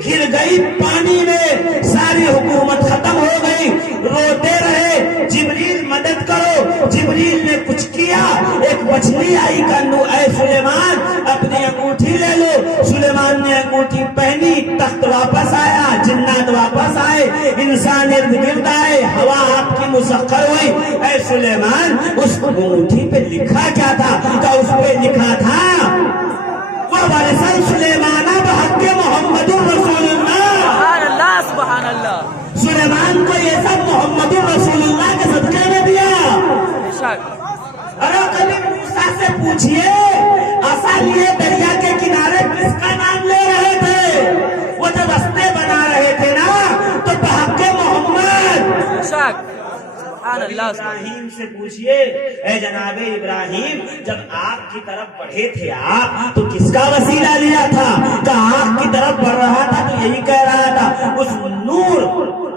گر گئی پانی میں, ساری حکومت ختم ہو گئی. روتے رہے جبریل مدد کرو. جبریل نے کچھ کیا, ایک مچھلی آئی کہا اے سلیمان اپنی انگوٹھی لے لو. سلیمان نے انگوٹھی پہنی, تخت واپس آیا, جنات واپس آئے, انسان ارد گرد آئے, ہوا آپ کی مسخر ہوئی. اے سلیمان اس انگوٹھی پہ لکھا کیا تھا؟ کہ اس پہ لکھا تھا وَوَرِثَ سُلَيْمَانَ بِحَقِّ مُحَمَّدٍ رَسُولِ اللَّهِ. سبحان اللہ سبحان اللہ. سلیمان کو یہ سب محمد رسول اللہ کے صدقے میں دیا. ارے کبھی موسیٰ سے پوچھئے عصا لیے دریا کے کنارے کس کا نام لے رہے تھے؟ وہ جب رستے بنا رہے تھے نا تو بحق محمد. سبحان اللہ. ابراہیم سے پوچھئے اے جناب ابراہیم جب آگ کی طرف بڑھے تھے آپ تو کس کا وسیلہ لیا تھا؟ کہ آگ کی طرف بڑھ رہا تھا تو یہی کہہ رہا تھا اس نور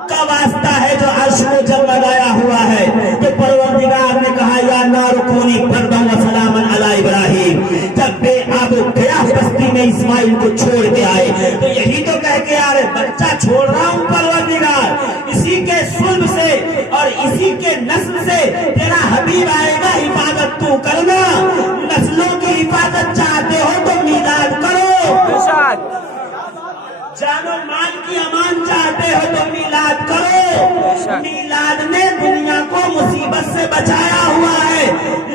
کا واسطہ ہے جو عرش کو جگمگایا ہوا ہے. تو پروردگار نے کہا یا نار کونی برداً و سلاما علی ابراہیم. جب بے آب و گیا بستی میں اسماعیل کو چھوڑ کے آئے تو یہی تو کہہ کے آ رہے بچہ چھوڑ رہا ہوں پروردگار, اسی کے صلب سے اور اسی کے نسل سے تیرا حبیب آئے گا, حفاظت تو کرنا. نسلوں کی حفاظت چاہتے ہو تو میلاد کرو. جان و مال کی امان چاہتے ہو تو میلاد کرو. میلاد نے دنیا کو مصیبت سے بچایا ہوا ہے.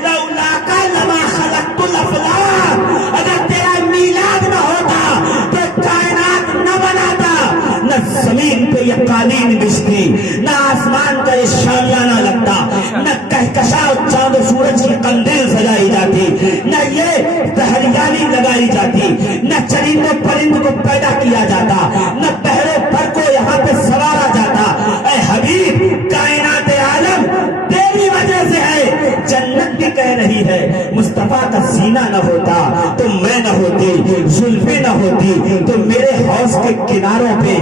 لولا کا لما خلقت الافلاک, اگر تیرا میلاد نہ ہوتا تو کائنات نہ بناتا, نہ زمین پہ یہ قالین بچھتی, نہ آسمان کا یہ شامیانہ لگتا, نہ کہکشاں چاند و سورج کی قندیل سجائی جاتی, نہ یہ ہریالی لگائی جاتی, نہ چرند و پرند کو پیدا کیا جاتا, نہ پہرے پر کو یہاں پہ سوارا جاتا. اے حبیب کائنات عالم تیری وجہ سے ہے. جنت بھی کہہ رہی ہے مصطفیٰ کا سینہ نہ ہوتا تو میں نہ ہوتی, زلفیں نہ ہوتی تو میرے حوض کے کناروں پہ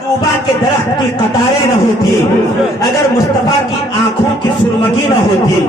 طوبا کے درخت کی قطاریں نہ ہوتی, اگر مصطفیٰ کی آنکھوں کی سرمگی نہ ہوتی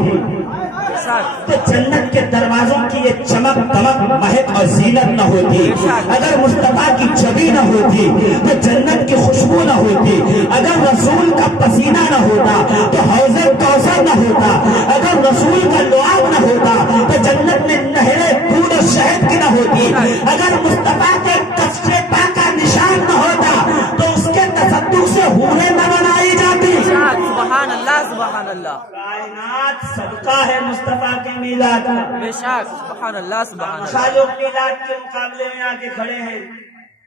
تو جنت کے دروازوں کی یہ چمک دمک مہک اور زینت نہ ہوتی, اگر مصطفیٰ کی چبی نہ ہوتی تو جنت کی خوشبو نہ ہوتی, اگر رسول کا پسینہ نہ ہوتا تو حوض کوثر نہ ہوتا, اگر رسول کا لعاب نہ ہوتا تو جنت میں نہریں دودھ و شہد کی نہ ہوتی, اگر مصطفیٰ کے کفش پا کا نشان نہ ہوتا تو اس کے تصدق سے حوریں نہ بنائی جاتی. سبحان اللہ سبحان اللہ. کائنات صدقہ ہے مصطفیٰ کے میلاد کا. بے شک سبحان اللہ سبحان اللہ. خالو میلاد کے مقابلے میں آ کے کھڑے ہیں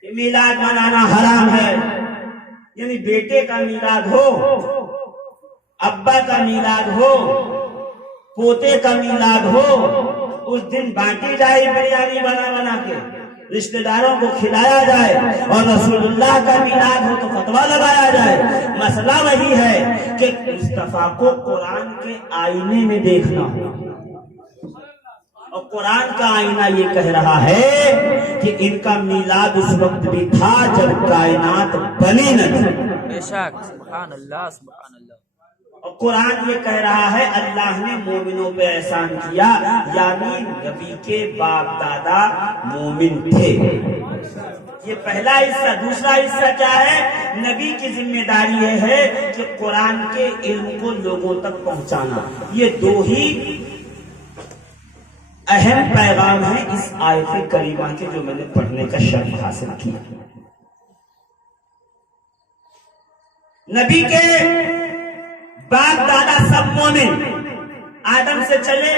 کہ میلاد منانا حرام ہے. یعنی بیٹے کا میلاد ہو, ابا کا میلاد ہو, پوتے کا میلاد ہو, اس دن بانٹی جائے بریانی بنا بنا کے, رشتہ داروں کو کھلایا جائے, اور رسول اللہ کا میلاد ہو تو فتویٰ لگایا جائے. مسئلہ وہی ہے کہ مصطفیٰ کو قرآن کے آئینے میں دیکھنا ہو, اور قرآن کا آئینہ یہ کہہ رہا ہے کہ ان کا میلاد اس وقت بھی تھا جب کائنات بنی نہ تھی. بے شک سبحان اللہ سبحان اللہ. اور قرآن یہ کہہ رہا ہے اللہ نے مومنوں پہ احسان کیا، یعنی نبی کے باپ دادا مومن تھے۔ یہ پہلا حصہ۔ دوسرا حصہ کیا ہے؟ نبی کی ذمہ داری یہ ہے کہ قرآن کے علم کو لوگوں تک پہنچانا۔ یہ دو ہی اہم پیغام ہیں اس آیت کریمہ کے جو میں نے پڑھنے کا شرف حاصل کیا۔ نبی کے باپ دادا سب مومن، آدم سے چلے،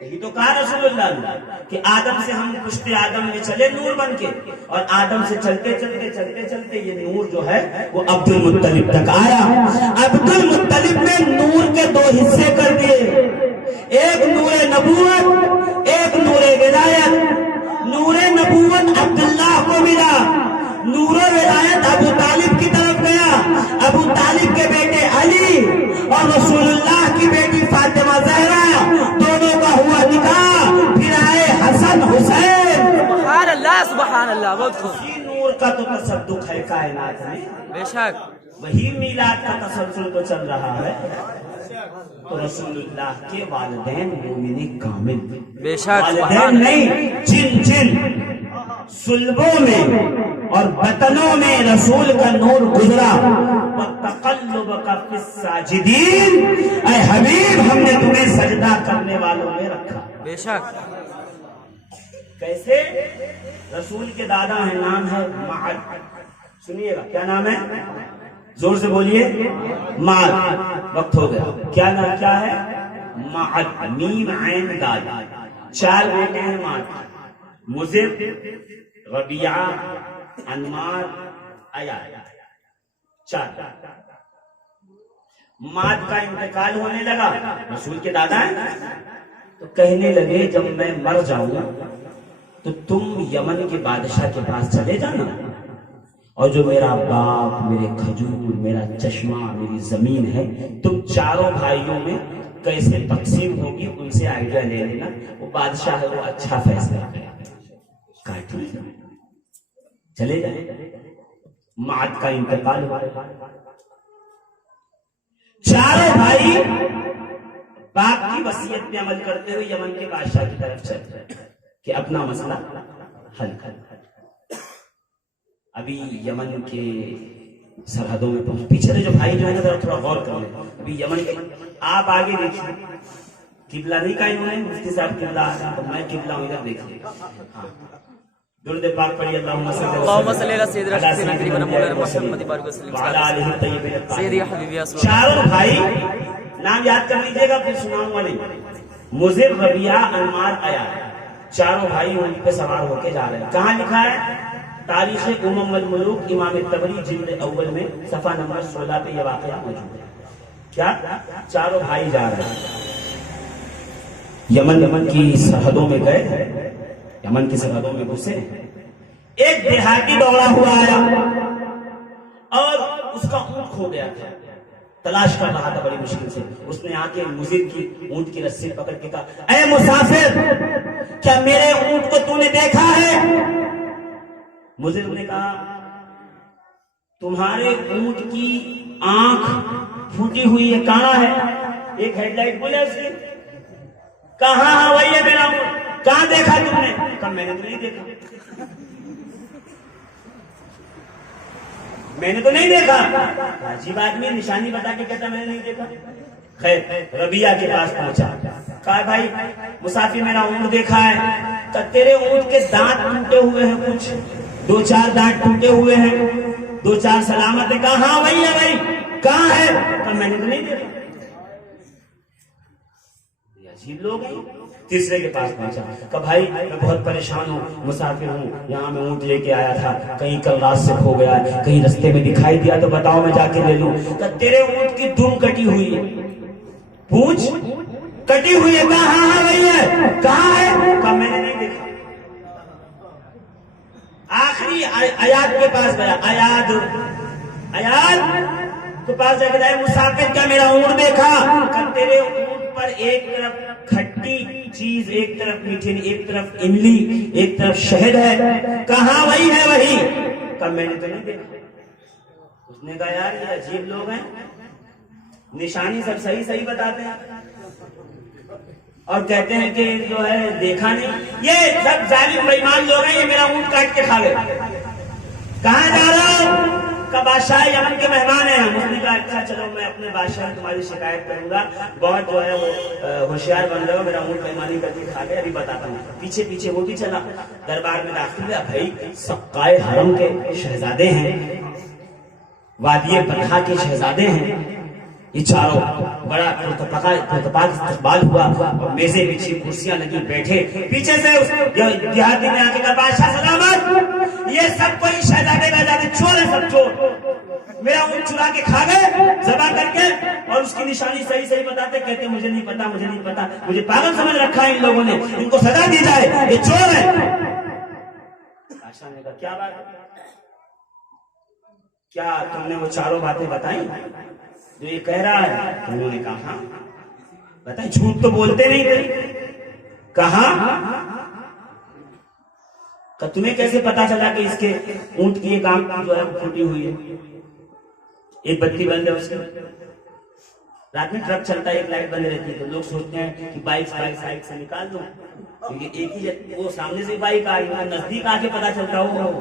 یہی تو کہا رسول اللہ نے کہ آدم سے ہم پشت آدم میں چلے نور بن کے، اور آدم سے چلتے چلتے چلتے چلتے یہ نور جو ہے وہ عبد المطلب تک آیا۔ عبد المطلب نے نور کے دو حصے کر دیے، ایک نور نبوت، ایک نور ولایت۔ نور نبوت عبداللہ کو ملا، نور ولایت ابو طالب کی طرف گیا۔ ابو طالب کے بیٹے علی اور رسول اللہ کی بیٹی فاطمہ زہرا دونوں کا ہوا نکاح، پھر آئے حسن حسین۔ سبحان اللہ سبحان اللہ، بہت خوب۔ اسی نور کا تو تصدق ہے کائنات میں، بے شک وہی میلاد کا تسلسل تو چل رہا ہے۔ تو رسول اللہ کے والدین مومن کامل، بے شک والدین نہیں، جن صلبوں میں اور بطنوں میں رسول کا نور گزرا۔ وَتَقَلُّبَكَ فِي السَّاجِدِينَ، اے حبیب ہم نے تمہیں سجدہ کرنے والوں میں رکھا۔ بے شک۔ کیسے؟ رسول کے دادا ہیں، نام ہے معد۔ سنیے گا، کیا نام ہے؟ زور سے بولیے، معد۔ وقت ہو گیا۔ کیا نام کیا ہے؟ معد، میم عین دال۔ 4 بیٹے ہیں معد، مضر، ربیعہ، انمار، ایاد۔ 4۔ معد کا انتقال ہونے لگا، رسول کے دادا ہیں، تو کہنے لگے جب میں مر جاؤں تو تم یمن کے بادشاہ کے پاس چلے جانا، اور جو میرا باپ، میرے کھجور، میرا چشمہ، میری زمین ہے، تم 4 بھائیوں میں کیسے تقسیم ہوگی ان سے آئیڈیا لے لینا، وہ بادشاہ ہے وہ اچھا فیصلہ کرے۔ کہا ٹھیک ہے، چلے جائیں۔ معد کا انتقال ہوا، 4 بھائی باپ کی وصیت پہ عمل کرتے ہوئے یمن کے بادشاہ کی طرف چل رہے کہ اپنا مسئلہ حل کر۔ ابھی یمن کے سرحدوں میں پہنچ، پیچھے جو بھائی جو ہے نا ذرا تھوڑا غور کر لیں۔ ابھی یمن کے، آپ آگے دیکھیے، قبلہ نہیں کہا انہوں نے، مفتی صاحب قبلہ، تو میں قبلہ ہوں، ادھر دیکھیے۔ درود پاک پڑھی، اللہم صلی علی سیدنا مولانا محمد وعلی آلہ الطیبین الطاہرین۔ سیدی حبیبی صلی اللہ۔ 4 بھائی، نام یاد کر لیجیے گا پھر سناؤں گا نہیں۔ مضر، ربیعہ، انمار، ایاد، 4 بھائی اونٹ پہ سوار ہو کے جا رہے ہیں۔ کہاں لکھا ہے؟ تاریخ امم الملوک امام طبری جلد اول میں صفحہ نمبر 16 پہ یہ واقعہ موجود ہے۔ کیا 4 بھائی جا رہے ہیں، یمن کی سرحدوں میں گئے، یمن کی سرحدوں میں گھسے، ایک دیہاتی دوڑا ہوا آیا اور اس کا اونٹ کھو گیا تھا، تلاش کر رہا تھا بڑی مشکل سے۔ اس نے آ کے مضر کی اونٹ کی رسی پکڑ کے کہا، اے مسافر، کیا میرے اونٹ کو تو نے دیکھا ہے؟ مضر نے کہا، تمہارے اونٹ کی آنکھ پھوٹی ہوئی ہے، کہاں ہے؟ ایک ہیڈ لائٹ بولے اس کی، کہاں وہی ہے میرا اونٹ، کہاں دیکھا تم نے؟ کہا میں نے تو نہیں دیکھا، میں نے تو نہیں دیکھا۔ عجیب آدمی، نشانی بتا کے کہتا میں نے نہیں دیکھا۔ خیر، ربیعہ کے پاس پہنچا، کہا بھائی مسافر میرا اونٹ دیکھا ہے۔ کہا تیرے اونٹ کے دانت ٹوٹے ہوئے ہیں، کچھ 2-4 دانت ٹوٹے ہوئے ہیں، 2-4 سلامت ہے۔ کہا ہاں وہی ہے بھائی، کہاں ہے؟ کہا میں نے تو نہیں دیکھا۔ عجیب لوگ ہیں۔ تیسرے کے پاس پہنچا، کہ بھائی میں بہت پریشان ہوں، مسافر ہوں، یہاں میں اونٹ لے کے آیا تھا، کہیں کل رات سے کھو گیا ہے، کہیں رستے میں دکھائی دیا تو بتاؤ میں جا کے لے لوں۔ کہ تیرے اونٹ کی دم کٹی ہوئی ہے، پونچھ کٹی ہوئی ہے۔ کہا ہاں ہاں وہی ہے، کہاں ہے؟ کہا میں نے نہیں دیکھا۔ آخری ایاد کے پاس گیا، ایاد کے پاس جا کے کہا مسافر کیا میرا اونٹ دیکھا؟ کہ تیرے اونٹ پر ایک طرف کھٹی چیز، ایک طرف میٹھی، ایک طرف املی، ایک طرف شہد ہے۔ کہاں وہی ہے وہی؟ کہا میں نے تو نہیں دیکھا۔ اس نے کہا یار یہ عجیب لوگ ہیں، نشانی سب صحیح صحیح بتاتے ہیں اور کہتے ہیں کہ جو ہے دیکھا نہیں. یہ سب ظالم بے ایمان لوگ ہیں. یہ میرا اونٹ کاٹ کے کھا گئے. کہاں جا رہا ہوں؟ کا بادشاہ یمن کے مہمان ہیں. اس نے کہا اچھا چلو میں اپنے بادشاہ سے تمہاری شکایت کروں گا, بہت جو ہے وہ ہوشیار بن رہے ہو, میرا اونٹ بےایمانی کر کے کھا گئے, ابھی بتاتا ہوں. پیچھے پیچھے وہ بھی چلا, دربار میں داخل ہوا. بھائی سقائے حرم کے شہزادے ہیں, وادی بطحا کے شہزادے ہیں, یہ چاروں بڑا پرتپاک استقبال ہوا اور میزیں بچھی, کرسیاں لگی, بیٹھے. پیچھے سے دیہاتی میں آ کے کہا بادشاہ سلامت, یہ سب کوئی شہزادے بہزادے چور ہیں, سب چور, میرا اونٹ چرا کے کھا گئے ذبح کر کے, اور اس کی نشانی صحیح صحیح بتاتے. کہتے مجھے نہیں پتا, مجھے نہیں پتا, مجھے پاگل سمجھ رکھا ہے ان لوگوں نے, ان کو سزا دی جائے, یہ چور ہے. بادشاہ نے کہا کیا بات ہے, کیا تم نے وہ چاروں باتیں بتائیں جو یہ کہہ رہا ہے؟ انہوں نے کہا ہاں بتائیں, جھوٹ تو بولتے نہیں تھے. کہا کہ تمہیں کیسے پتا چلا کہ اس کے اونٹ کی ایک آنکھ جو ہے وہ پھوٹی ہوئی ہے, ایک بتی بند ہے اس کی. رات میں ٹرک چلتا ہے, ایک لائٹ بند رہتی ہے, تو لوگ سوچتے ہیں کہ بائک سائڈ سے نکال دو, کیونکہ ایک ہی وہ سامنے سے بائک آئی, نزدیک آ کے پتا چلتا ہو.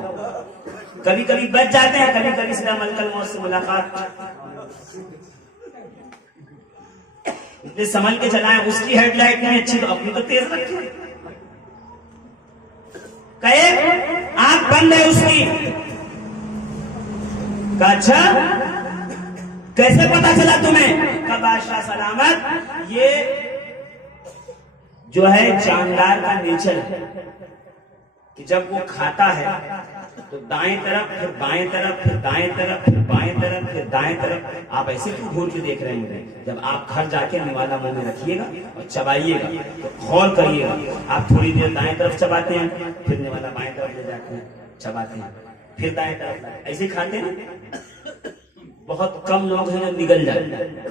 کبھی کبھی بچ جاتے ہیں, کبھی کبھی سیدھا ملکل موت سے ملاقات. اتنے سنبھل کے چلائیں, اس کی ہیڈ لائٹ نہیں اچھی تو اپنی تو تیز رکھیں. ایک آنکھ بند ہے اس کی. کہا اچھا کیسے پتا چلا تمہیں؟ کہ بادشاہ سلامت یہ جو ہے جاندار کا نیچر ہے کہ جب وہ کھاتا ہے تو دائیں طرف پھر بائیں طرف پھر دائیں طرف پھر بائیں طرف پھر دائیں طرف. آپ ایسے کیوں گھور کے دیکھ رہے ہیں؟ جب آپ گھر جا کے نوالا منہ میں رکھیے گا اور چبائیے گا تو غور کریے گا. آپ تھوڑی دیر دائیں طرف چباتے ہیں, پھر نوالا بائیں طرف لے جاتے ہیں, چباتے ہیں, پھر دائیں طرف, ایسے کھاتے ہیں. بہت کم لوگ ہیں جو نگل جاتے ہیں,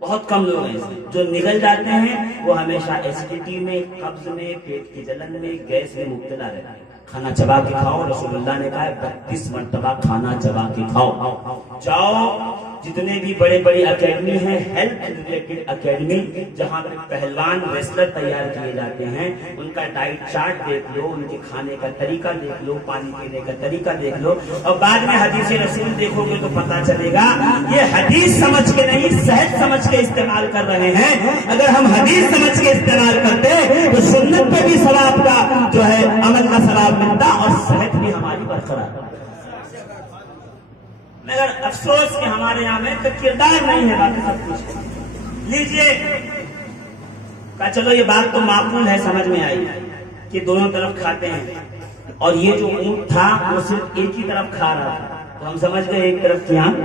بہت کم لوگ ہیں جو نگل جاتے ہیں. وہ ہمیشہ ایسیڈیٹی میں, قبض میں, پیٹ کی جلن میں, گیس میں مبتلا رہتا ہے. کھانا چبا کے کھاؤ. رسول اللہ نے کہا 32 مرتبہ کھانا چبا کے کھاؤ. جاؤ جتنے بھی بڑے بڑے اکیڈمی ہیں, ہیلتھ ریلیٹڈ اکیڈمی, جہاں پہ پہلوان ریسلر تیار کیے جاتے ہیں, ان کا ڈائٹ چارٹ دیکھ لو, ان کے کھانے کا طریقہ دیکھ لو, پانی پینے کا طریقہ دیکھ لو, اور بعد میں حدیث رسول دیکھو گے تو پتا چلے گا یہ حدیث سمجھ کے نہیں, صحت سمجھ کے استعمال کر رہے ہیں. اگر ہم حدیث سمجھ کے استعمال کرتے تو سنت پہ بھی ثواب کا جو ہے عمل کا ثواب ملتا اور صحت بھی ہماری برقرار. مگر افسوس کہ ہمارے یہاں میں کردار نہیں ہے, باقی سب کچھ لیجئے. کہا چلو یہ بات تو معقول ہے, سمجھ میں آئی کہ دونوں طرف کھاتے ہیں, اور یہ جو اونٹ تھا وہ صرف ایک ہی طرف کھا رہا تھا, تو ہم سمجھ گئے ایک طرف کی آنکھ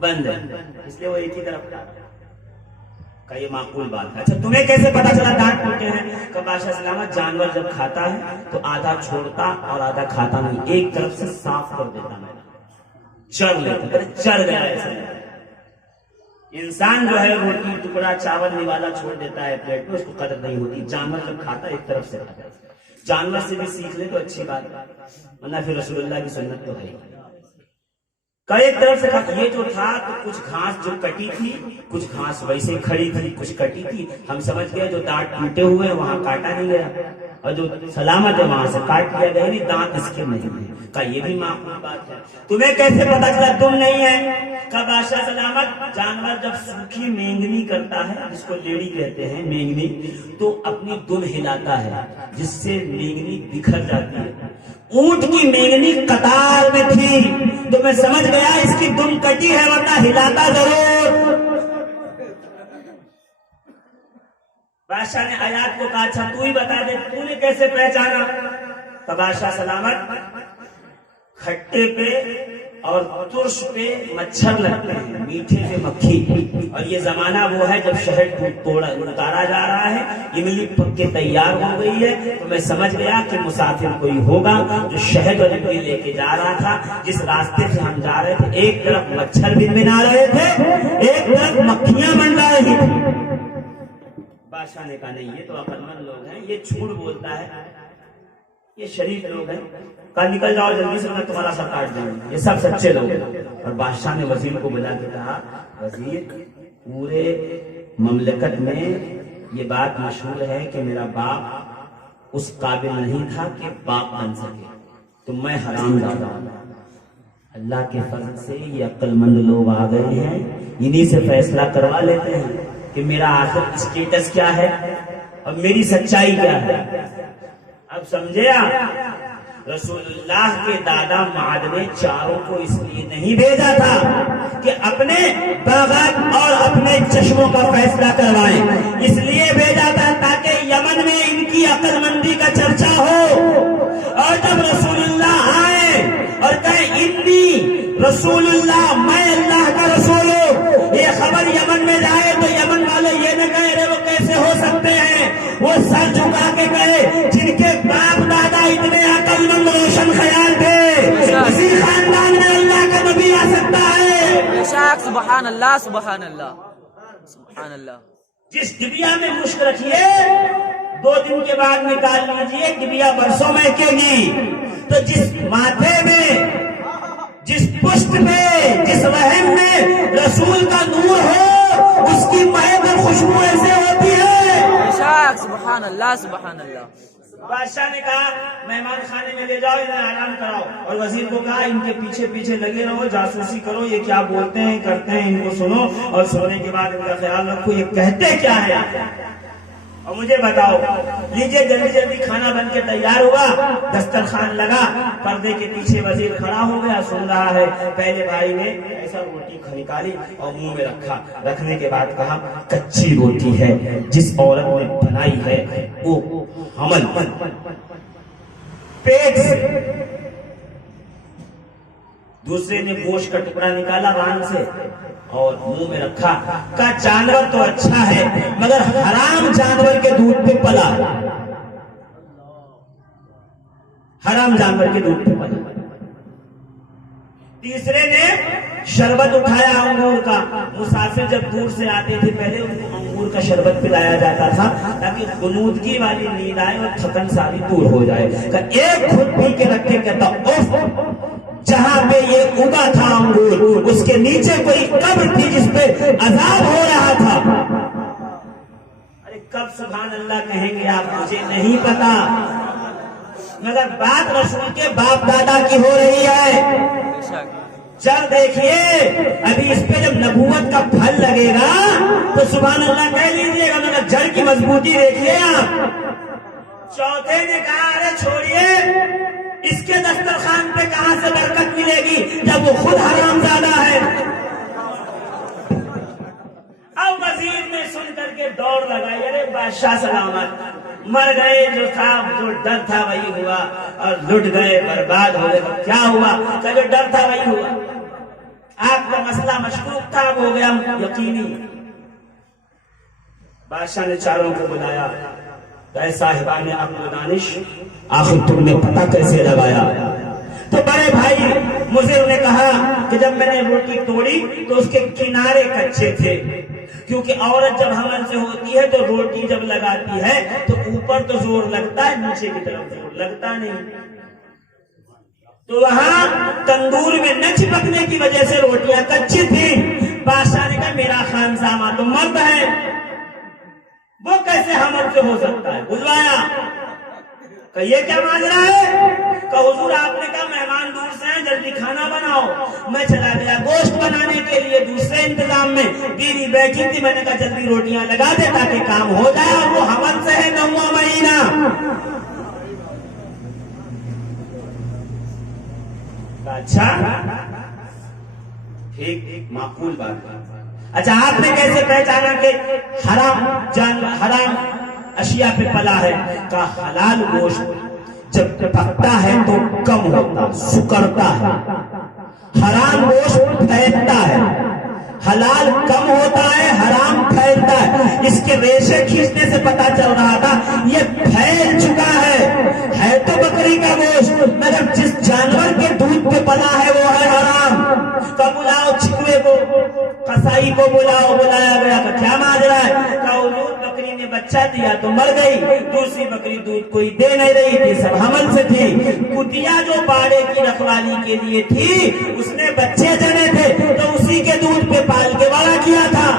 بند ہے, اس لیے وہ ایک ہی طرف کھا رہا. کہ یہ معقول بات ہے. اچھا تمہیں کیسے پتا چلا دانت ٹوٹے ہیں؟ کہ بادشاہ سلامت جانور جب کھاتا ہے تو آدھا چھوڑتا اور آدھا کھاتا نہیں, ایک طرف سے صاف کر دیتا, میں چڑھ لیتا, چڑھ گیا ایسا. انسان جو ہے روٹی ٹکڑا چاول نوالا چھوڑ دیتا ہے پلیٹ میں, اس کو قدر نہیں ہوتی. جانور جب کھاتا ہے ایک طرف سے کھاتا ہے. جانور سے بھی سیکھ لے تو اچھی بات ہے, ورنہ پھر رسول اللہ کی سنت تو ہے. ایک طرف سے کھاتا. یہ جو تھا تو کچھ گھاس جو کٹی تھی, کچھ گھاس ویسے کھڑی تھی, کچھ کٹی تھی. ہم سمجھ گئے جو دانت ٹوٹے ہوئے وہاں کاٹا نہیں گیا, اور جو سلامت ہے وہاں سے کاٹ لیا گیا, نہیں دانت اس کے نہیں ہے. کا یہ بھی معقول بات ہے. تمہیں کیسے پتا چلا تم نہیں ہے؟ کا بادشاہ سلامت جانور جب سوکھی مینگنی کرتا ہے, جس کو لیڑی کہتے ہیں مینگنی, تو اپنی دم ہلاتا ہے جس سے مینگنی بکھر جاتی ہے. اونٹ کی مینگنی قطار میں تھی تو میں سمجھ گیا اس کی دم کٹی ہے, ورنہ ہلاتا ضرور. بادشاہ نے آیات کو کہا اچھا تو ہی بتا دے, تو نے کیسے پہچانا؟ تو بادشاہ سلامت کھٹے پہ اور ترش پہ مچھر لگتے ہیں, میٹھے پہ مکھی, اور یہ زمانہ وہ ہے جب شہد اتارا جا رہا ہے, املی پک کے تیار ہو گئی ہے. تو میں سمجھ گیا کہ مسافر کوئی ہوگا جو شہد اور املی لے کے جا رہا تھا. جس راستے سے ہم جا رہے تھے ایک طرف مچھر بنبنا رہے تھے, ایک طرف مکھیاں منڈا رہی تھی. بادشاہ نے کہا نہیں یہ تو عقل مند لوگ ہیں, یہ جھوٹ بولتا ہے, یہ شریف لوگ ہیں. کل نکل جاؤ جلدی سے, میں تمہارا سر کاٹ دوں گا, یہ سب سچے لوگ ہیں. اور بادشاہ نے وزیر کو بلا کے کہا وزیر پورے مملکت میں یہ بات مشہور ہے کہ میرا باپ اس قابل نہیں تھا کہ باپ بن سکے، تو میں حرام زادہ ہوں۔ اللہ کے فضل سے یہ عقل مند لوگ آ گئے ہیں، انہی سے فیصلہ کروا لیتے ہیں کہ میرا آخر اسٹیٹس کیا ہے اور میری سچائی کیا ہے۔ اب سمجھے آپ، رسول اللہ کے دادا معد نے چاروں کو اس لیے نہیں بھیجا تھا کہ اپنے باغات اور اپنے چشموں کا فیصلہ کروائیں، اس لیے بھیجا تھا تاکہ یمن میں ان کی عقل مندی کا چرچا ہو، اور جب رسول اللہ آئے اور کہے انی رسول اللہ، میں اللہ کا رسول ہوں، یہ خبر یمن میں جائے تو یمن والے یہ نہ کہے رہے وہ کیسے ہو سکتے ہیں، وہ سر جھکا کے کہے جن کے باپ دادا اتنے عقل مند روشن خیال تھے، اسی خاندان میں اللہ کا نبی آ سکتا ہے۔ بے شک، سبحان اللہ سبحان اللہ سبحان اللہ۔ جس ڈبیا میں مشک رکھیے 2 دن کے بعد نکال لیجیے، ڈبیا برسوں میں کے گی، تو جس ماتھے میں، جس پشت میں، جس رحم میں رسول کا نور ہو، اس کی مہک اور خوشبو ایسے ہوتی ہے۔ بے شک، سبحان اللہ سبحان اللہ۔ بادشاہ نے کہا مہمان خانے میں لے جاؤ، انہیں آرام کراؤ، اور وزیر کو کہا ان کے پیچھے پیچھے لگے رہو، جاسوسی کرو، یہ کیا بولتے ہیں کرتے ہیں ان کو سنو، اور سونے کے بعد ان کا خیال رکھو یہ کہتے کیا ہے، اور مجھے بتاؤ۔ لیجیے جلدی جلدی کھانا بن کے تیار ہوا، دسترخوان لگا، پردے کے پیچھے وزیر کھڑا ہو گیا، سن رہا ہے۔ پہلے بھائی نے ایسا روٹی نکالی اور منہ میں رکھا، رکھنے کے بعد کہا کچی روٹی ہے، جس عورت نے بنائی ہے وہ حمل پیٹ سے۔ دوسرے نے گوشت کا ٹکڑا نکالا ران سے اور منہ میں رکھا، کہا جانور تو اچھا ہے مگر حرام جانور کے دودھ پہ پلا، حرام جانور کے دودھ پہ پلا۔ تیسرے نے شربت اٹھایا انگور کا، مسافر جب دور سے آتے تھے پہلے ان کو انگور کا شربت پلایا جاتا تھا تاکہ غنودگی والی نیند آئے اور تھکن ساری دور ہو جائے۔ کہ ایک خود پی کے رکھے، کہتا اوف، جہاں پہ یہ اگا تھا انگور اس کے نیچے کوئی قبر تھی جس پہ عذاب ہو رہا تھا۔ ارے کب سبحان اللہ کہیں گے آپ، مجھے نہیں پتا، مگر بات رسول کے باپ دادا کی ہو رہی ہے۔ جب دیکھیے ابھی اس پہ جب نبوت کا پھل لگے گا تو سبحان اللہ کہہ لیجیے گا، مگر جڑ کی مضبوطی دیکھیے آپ۔ چوتھے نے کہا ارے چھوڑیے، اس کے دسترخوان پہ کہاں سے برکت ملے گی جب وہ خود حرام زادہ ہے۔ اب وزیر نے سن کر کے دوڑ لگائی، ارے بادشاہ سلامت، مر گئے جو تھا، جو ڈر تھا وہی ہوا، اور لٹ گئے برباد ہو گئے، کیا ہوا؟ کہ جو ڈر تھا وہی ہوا، آپ کا مسئلہ مشکوک تھا وہ ہو گیا یقینی۔ بادشاہ نے چاروں کو بلایا، اے صاحبان عقل و دانش، آخر تم نے پتہ کیسے لگایا؟ تو بڑے بھائی مضر نے کہا کہ جب میں نے روٹی توڑی تو اس کے کنارے کچے تھے، کیونکہ عورت جب حمل سے ہوتی ہے تو روٹی جب لگاتی ہے تو اوپر تو زور لگتا ہے، نیچے کی طرف زور لگتا نہیں، تو وہاں تندور میں نہ چپکنے کی وجہ سے روٹیاں کچی تھیں۔ بادشاہ نے کہا میرا خانزامہ تو مرد ہے، وہ کیسے حمل سے ہو سکتا ہے؟ بلوایا، کہ یہ کیا ماجرا ہے؟ کہ حضور آپ نے کہا مہمان دور سے ہیں، جلدی کھانا بناؤ۔ میں چلا گیا گوشت بنانے کے لیے دوسرے انتظام میں، بیوی بیٹھی تھی، میں نے کہا جلدی روٹیاں لگا دے تاکہ کام ہو جائے، اور وہ حمل سے ہے 9واں مہینہ۔ اچھا ٹھیک، معقول بات۔ اچھا آپ نے کیسے پہچانا کہ حرام اشیاء پہ پلا ہے؟ کا حلال گوشت جب پکتا ہے تو کم ہوتا، سکڑتا ہے، حرام گوشت پھیلتا ہے، حلال کم ہوتا ہے، حرام پھیلتا ہے۔ اس کے ریشے کھینچنے سے پتا چل رہا تھا یہ پھیل چکا ہے تو بکری کا گوشت، مگر جس جانور کے دودھ پہ پلا ہے وہ ہے حرام۔ کا بلاؤ چکوے کو، قصائی کو بلاؤ، بلایا گیا کہ کیا ماجرا ہے؟ کہ حضور بکری نے بچہ دیا تو مر گئی، دوسری بکری دودھ کوئی دے نہیں رہی تھی، سب حمل سے تھی، کتیا جو باڑے کی رکھوالی کے لیے تھی اس نے بچے جنے تھے تو اسی کے دودھ پہ پال کے بڑا کیا تھا۔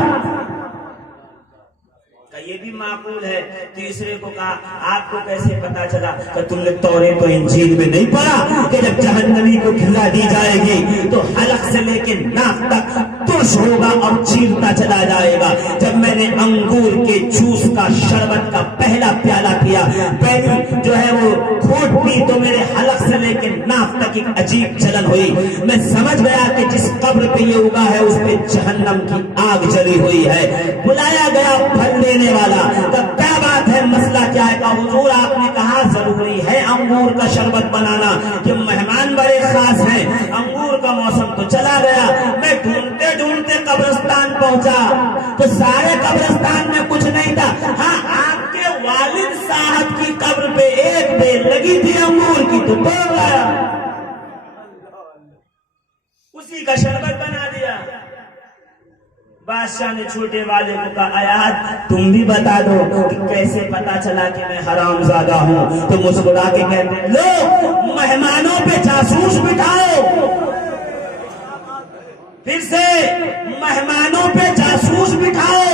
یہ بھی معقول ہے۔ تیسرے کو کہا آپ کو کیسے پتا چلا؟ کہ تم نے توریت و انجیل میں نہیں پڑھا کہ جب جہنمی کو کھلا دی جائے گی تو حلق سے لے کے ناک تک ترش ہوگا اور چیرتا چلا جائے گا۔ جب میں نے انگور کے جوس کا شربت کا پہلا پیالہ پیا، پہلی جو ہے وہ گھونٹ پی تو میرے حلق سے لے کے ناک تک ایک عجیب جلن ہوئی۔ میں سمجھ گیا کہ جس قبر پہ یہ اگا ہے اس پہ جہنم کی آگ جلی ہوئی ہے۔ بلایا گیا پھل لینے والا، تب کیا بات ہے، مسئلہ کیا ہے؟ کہا حضور آپ نے کہا ضروری ہے انگور کا شربت بنانا کہ مہمان بڑے خاص ہیں، انگور کا موسم تو چلا گیا۔ میں ڈھونڈتے ڈھونڈتے قبرستان پہنچا تو سارے قبرستان میں کچھ نہیں تھا، ہاں آپ کے والد صاحب کی قبر پہ ایک بیر لگی تھی انگور کی تو توڑ گیا، اسی کا شربت بنا دیا۔ بادشاہ نے چھوٹے والے کو کہا آیات تم بھی بتا دو کہ کیسے پتا چلا کہ میں حرام زادہ ہوں؟ تو مسکرا کے کہتے ہیں لو مہمانوں پہ جاسوس بٹھاؤ، پھر سے مہمانوں پہ جاسوس بٹھاؤ،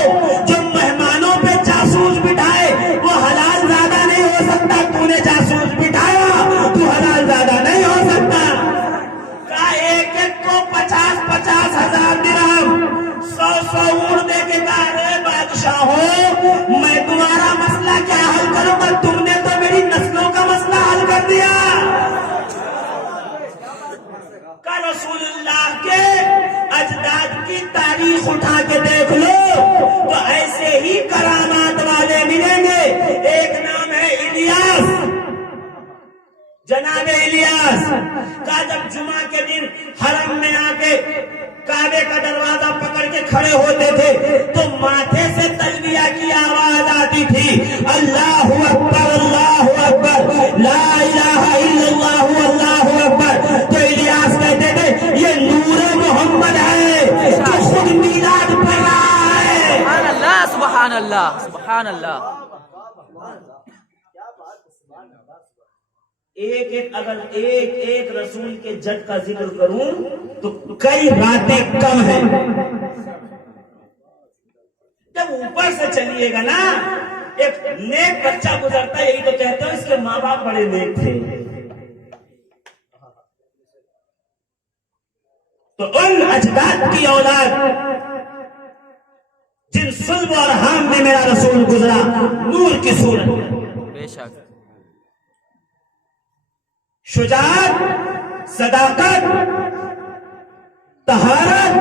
جو مہمانوں پہ جاسوس بٹھائے وہ حلال زادہ نہیں ہو سکتا، تو نے جاسوس بٹھایا تو حلال زادہ نہیں ہو سکتا۔ کہا ایک ایک کو 50,000 درہم 100 اونٹ دے کے کہا رے بادشاہ ہو میں تمہارا مسئلہ کیا حل کروں گا، تم نے تو میری نسلوں کا مسئلہ حل کر دیا۔ کہ رسول اللہ کے اجداد کی تاریخ اٹھا کے دیکھ لو تو ایسے ہی کرامات والے ملیں گے۔ ایک نام ہے الیاس، جناب الیاس کا جب جمعہ کے دن حرم میں آ کے کعبے کا دروازہ پکڑ کے کھڑے ہوتے تھے تو ماتھے سے تلبیہ کی آواز آتی تھی، اللہ اکبر اللہ اکبر لا الہ الا اللہ اللہ اکبر۔ تو الیاس کہتے تھے یہ نور محمد ہے جو خود میلاد پڑھ رہا ہے۔ سبحان اللہ سبحان اللہ سبحان اللہ۔ اگر ایک رسول کے جد کا ذکر کروں تو کئی باتیں کم ہیں۔ جب اوپر سے چلیے گا نا ایک نیک بچہ گزرتا ہے یہی تو کہتے ہو اس کے ماں باپ بڑے نیک تھے، تو ان اجداد کی اولاد جن صلب اور حام میں میرا رسول گزرا نور کی صورت میں، بے شک شجاعت، صداقت، طہارت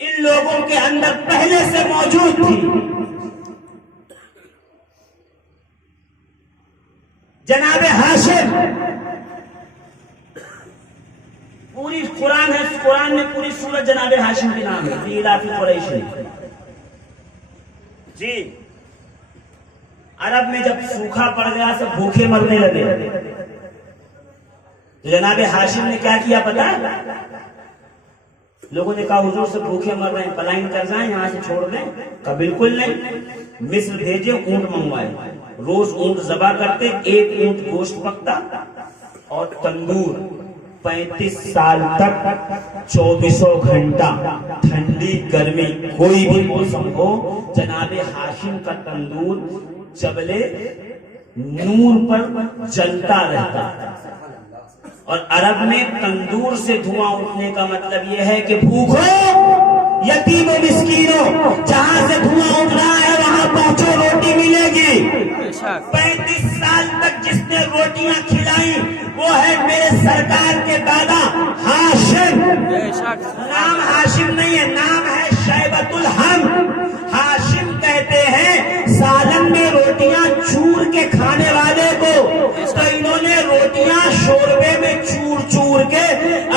ان لوگوں کے اندر پہلے سے موجود تھی۔ جناب ہاشم پوری قرآن ہے، قرآن میں پوری سورت جناب ہاشم کے نام ہے، ایلاف قریش۔ جی عرب میں جب سوکھا پڑ گیا سب بھوکے مرنے لگے تو جناب ہاشم نے کیا کیا پتا؟ لوگوں نے کہا حضور سے بھوکے مر رہے ہیں پلائن کر جائیں یہاں سے چھوڑ دیں؟ کہا بالکل نہیں، مصر بھیجے اونٹ منگوائے، روز اونٹ ذبح کرتے، ایک اونٹ گوشت پکتا اور تندور 35 سال تک 24 گھنٹہ ٹھنڈی گرمی کوئی بھی موسم ہو جناب ہاشم کا تندور چبلے نور پر جلتا رہتا۔ اور عرب میں تندور سے دھواں اٹھنے کا مطلب یہ ہے کہ بھوکو یتیم و مسکینوں جہاں سے دھواں اٹھ رہا ہے وہاں پہنچو روٹی ملے گی۔ 35 سال تک جس نے روٹیاں کھلائیں وہ ہے میرے سرکار کے دادا ہاشم۔ نام ہاشم نہیں ہے، نام ہے شیبۃ الحم۔ ہاشم کہتے ہیں سالن میں روٹیاں چور کے کھانے والے کو، تو انہوں نے روٹیاں شوربے میں چور چور کے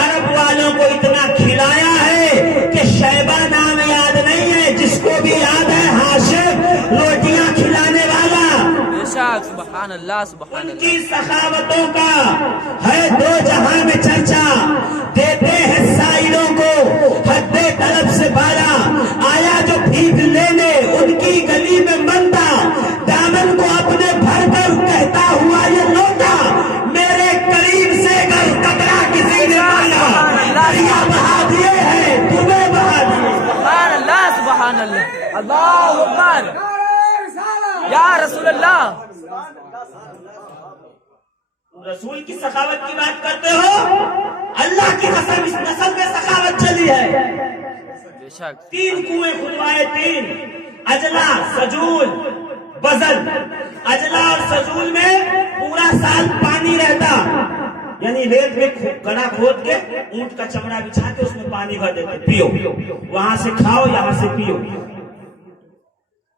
عرب والوں کو اتنا کھلایا ہے کہ شیبہ نام یاد نہیں ہے، جس کو بھی یاد ہے ہاشم روٹیاں کھلانے والا۔ سبحان اللہ سبحان ان اللہ۔ کی سخاوتوں کا ہے دو جہاں میں چرچا، دیتے ہیں سائلوں کو حد طلب سے بالا، آیا جو بھیک لینے ان کی اللہ اکبر یا رسول اللہ. رسول کی سخاوت کی بات کرتے ہو؟ اللہ کی قسم اس نسل میں سخاوت چلی ہے. بے شک. 3 کنویں کھلوائے، 3 اجلا سجول بزل. اجلا اور سجول میں پورا سال پانی رہتا، یعنی ریت میں گڑھا کھود کے اونٹ کا چمڑا بچھا کے اس میں پانی بھر دیتے، پیو، وہاں سے کھاؤ یہاں سے پیو.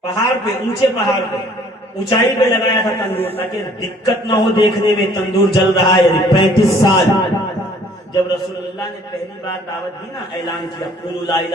پہاڑ پہ، اونچے پہاڑ پہ اونچائی پہ لگایا تھا تندور تاکہ دقت نہ ہو دیکھنے میں تندور جل رہا ہے. یعنی 35 سال. جب رسول اللہ نے پہلی بار دعوت دی نا، اعلان کیا قولوا لا الہ